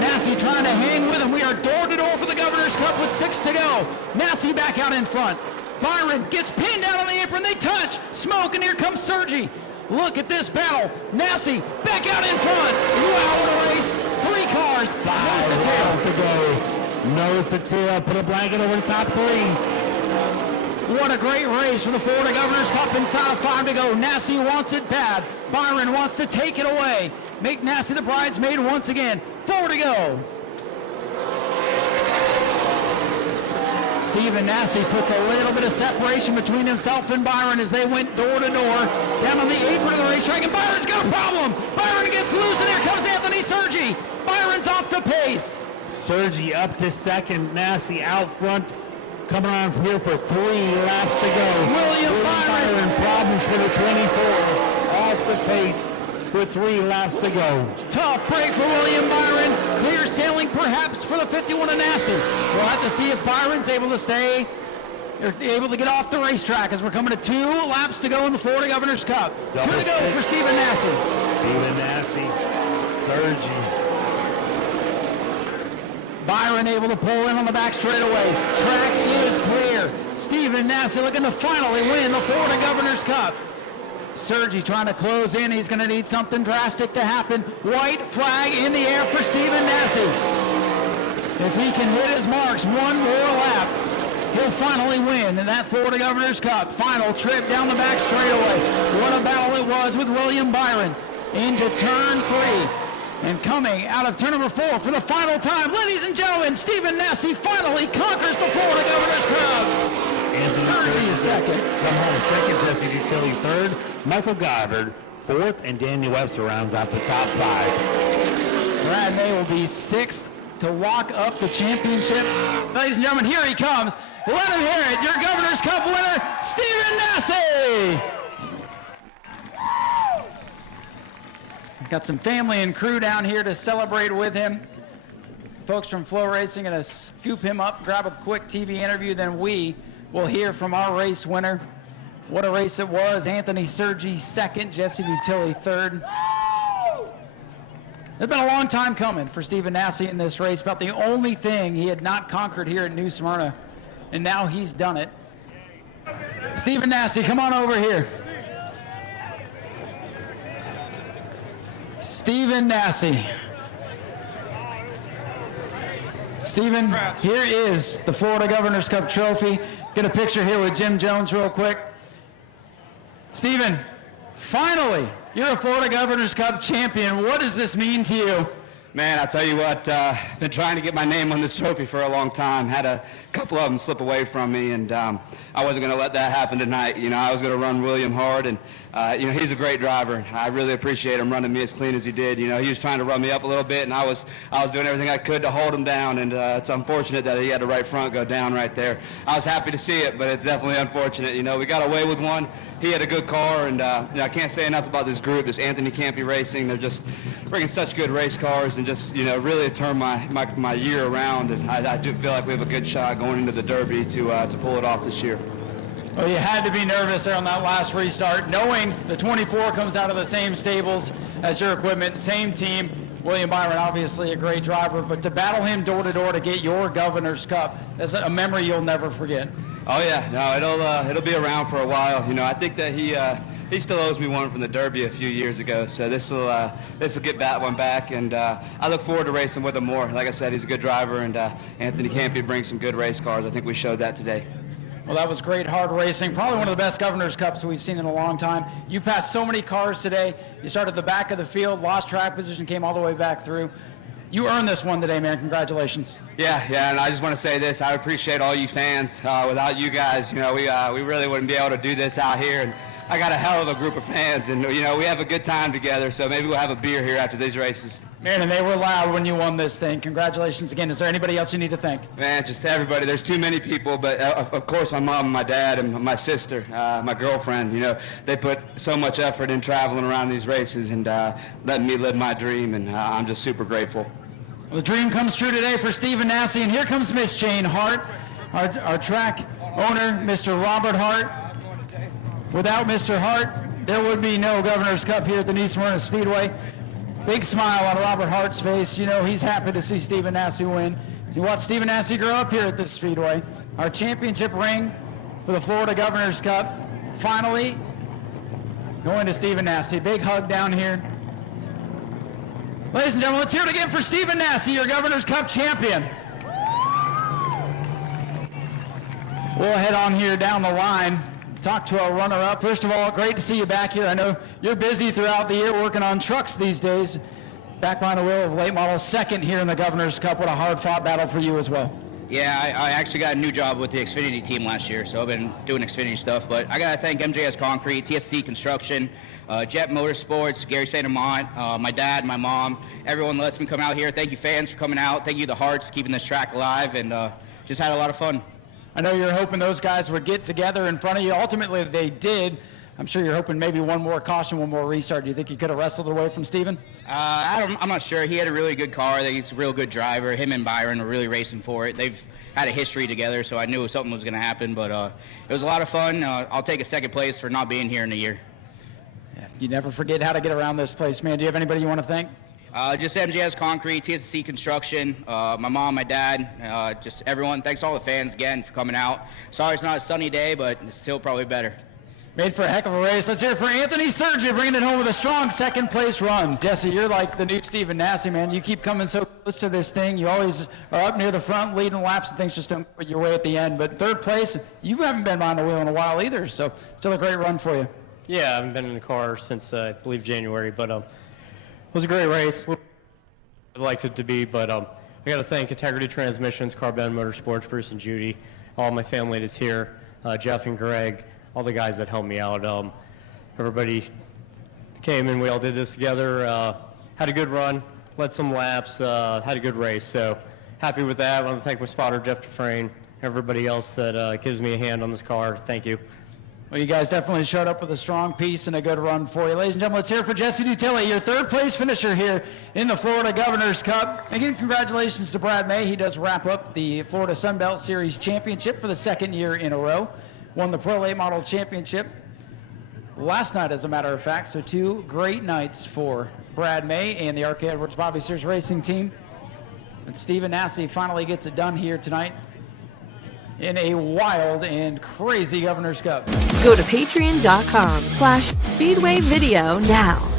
Nasse trying to hang with him. We are door to door for the Governor's Cup with 6 to go. Nasse back out in front. Byron gets pinned out on the apron. They touch. Smoke, and here comes Sergi. Look at this battle. Nasse back out in front. Wow, what a race. 3 cars. 5 laps to go. Nose to tail. Put a blanket over the top 3. What a great race for the Florida Governor's Cup inside of 5 to go. Nasse wants it bad. Byron wants to take it away. Make Nasse the bridesmaid once again. 4 to go. Stephen Nasse puts a little bit of separation between himself and Byron as they went door to door down on the apron of the racetrack, and Byron's got a problem. Byron gets loose, and here comes Anthony Sergi. Byron's off the pace. Sergi up to 2nd. Nasse out front. Coming around here for 3 laps to go. William Byron. Problems for the 24. Off the pace with 3 laps to go. Tough break for William Byron. Clear sailing perhaps for the 51 of Nasse. We'll have to see if Byron's able to stay, or able to get off the racetrack as we're coming to 2 laps to go in the Florida Governor's Cup. 2 to go for Stephen Nasse. Stephen Nasse. Sergi. Byron able to pull in on the back straightaway. Track is clear. Stephen Nasse looking to finally win the Florida Governor's Cup. Sergi trying to close in. He's going to need something drastic to happen. White flag in the air for Stephen Nasse. If he can hit his marks 1 more lap, he'll finally win in that Florida Governor's Cup. Final trip down the back straightaway. What a battle it was with William Byron into turn 3. And coming out of turn number 4 for the final time, ladies and gentlemen, Stephen Nasse finally conquers the Florida Governor's Cup. Sergi is 2nd. Come home 2nd, Jesse Dutelli 3rd, Michael Goddard 4th, and Daniel Webster rounds out the top 5. Brad May will be 6th to lock up the championship. Ladies and gentlemen, here he comes. Let him hear it. Your Governor's Cup winner, Stephen Nasse. Got some family and crew down here to celebrate with him. Folks from Flow Racing going to scoop him up, grab a quick TV interview, then we will hear from our race winner. What a race it was. Anthony Sergi second, Jesse Butilli third. It's been a long time coming for Stephen Nasse in this race, about the only thing he had not conquered here at New Smyrna, and now he's done it. Stephen Nasse, come on over here. Stephen Nasse. Stephen, here is the Florida Governor's Cup trophy. Get a picture here with Jim Jones real quick. Stephen, finally, you're a Florida Governor's Cup champion. What does this mean to you? Man, I tell you what, been trying to get my name on this trophy for a long time. Had a couple of them slip away from me, and I wasn't going to let that happen tonight. You know, I was going to run William hard, and you know, he's a great driver. I really appreciate him running me as clean as he did. You know, he was trying to run me up a little bit, and I was doing everything I could to hold him down, and it's unfortunate that he had the right front go down right there. I was happy to see it, but it's definitely unfortunate. You know, we got away with one. He had a good car, and you know, I can't say enough about this group, this Anthony Campy Racing. They're just bringing such good race cars and just, you know, really turn my year around. And I do feel like we have a good shot going into the Derby to pull it off this year. Well, you had to be nervous there on that last restart, knowing the 24 comes out of the same stables as your equipment, same team. William Byron, obviously a great driver, but to battle him door to door to get your Governor's Cup, that's a memory you'll never forget. Oh yeah, no, it'll be around for a while. You know, I think that he still owes me one from the Derby a few years ago, so this will get that one back, and I look forward to racing with him more. Like I said, he's a good driver, and Anthony Campy brings some good race cars. I think we showed that today. Well, that was great hard racing. Probably one of the best Governor's Cups we've seen in a long time. You passed so many cars today. You started at the back of the field, lost track position, came all the way back through. You earned this one today, man. Congratulations. Yeah, and I just want to say this. I appreciate all you fans. Without you guys, you know, we really wouldn't be able to do this out here. And I got a hell of a group of fans, and you know, we have a good time together. So maybe we'll have a beer here after these races. Man, and they were loud when you won this thing. Congratulations again. Is there anybody else you need to thank? Man, just everybody. There's too many people, but of course my mom and my dad and my sister, my girlfriend, you know, they put so much effort in traveling around these races and letting me live my dream, and I'm just super grateful. Well, the dream comes true today for Stephen Nasse, and here comes Miss Jane Hart, our track owner, Mr. Robert Hart. Without Mr. Hart, there would be no Governor's Cup here at the New Smyrna Speedway. Big smile on Robert Hart's face. You know, he's happy to see Stephen Nasse win. You watch Stephen Nasse grow up here at this Speedway. Our championship ring for the Florida Governor's Cup finally going to Stephen Nasse. Big hug down here. Ladies and gentlemen, let's hear it again for Stephen Nasse, your Governor's Cup champion. We'll head on here down the line, talk to our runner-up. First of all, great to see you back here. I know you're busy throughout the year working on trucks these days. Back behind the wheel of late model, second here in the Governor's Cup. What a hard-fought battle for you as well. Yeah, I actually got a new job with the Xfinity team last year, so I've been doing Xfinity stuff. But I got to thank MJS Concrete, TSC Construction, Jet Motorsports, Gary St. Amant, my dad, my mom, everyone lets me come out here. Thank you, fans, for coming out. Thank you, the Hearts, keeping this track alive, and just had a lot of fun. I know you're hoping those guys would get together in front of you. Ultimately, they did. I'm sure you're hoping maybe one more caution, one more restart. Do you think you could have wrestled it away from Stephen? I'm not sure. He had a really good car. He's a real good driver. Him and Byron were really racing for it. They've had a history together, so I knew something was going to happen. But it was a lot of fun. I'll take a second place for not being here in a year. Yeah, you never forget how to get around this place, man. Do you have anybody you want to thank? Just MJS Concrete, TSC Construction, my mom, my dad, just everyone. Thanks to all the fans again for coming out. Sorry it's not a sunny day, but it's still probably better. Made for a heck of a race. Let's hear it for Anthony Sergi, bringing it home with a strong second place run. Jesse, you're like the new Stephen Nasse, man. You keep coming so close to this thing. You always are up near the front, leading laps, and things just don't put your way at the end. But third place, you haven't been behind the wheel in a while either, so still a great run for you. Yeah, I haven't been in the car since, I believe, January, but it was a great race. I'd like it to be, but I got to thank Integrity Transmissions, Carbon Motorsports, Bruce and Judy, all my family that's here, Jeff and Greg, all the guys that helped me out. Everybody came and we all did this together, had a good run, led some laps, had a good race, so happy with that. I want to thank my spotter, Jeff Dufresne, everybody else that gives me a hand on this car. Thank you. Well, you guys definitely showed up with a strong piece and a good run for you. Ladies and gentlemen, let's hear it for Jesse Dutilli, your third place finisher here in the Florida Governor's Cup. Again, congratulations to Brad May. He does wrap up the Florida Sunbelt Series Championship for the second year in a row. Won the Pro Late Model Championship last night, as a matter of fact. So 2 great nights for Brad May and the RK Edwards Bobby Sears Racing team. And Steven Nasse finally gets it done here tonight in a wild and crazy Governor's Cup. Go to patreon.com/Speedway Video now.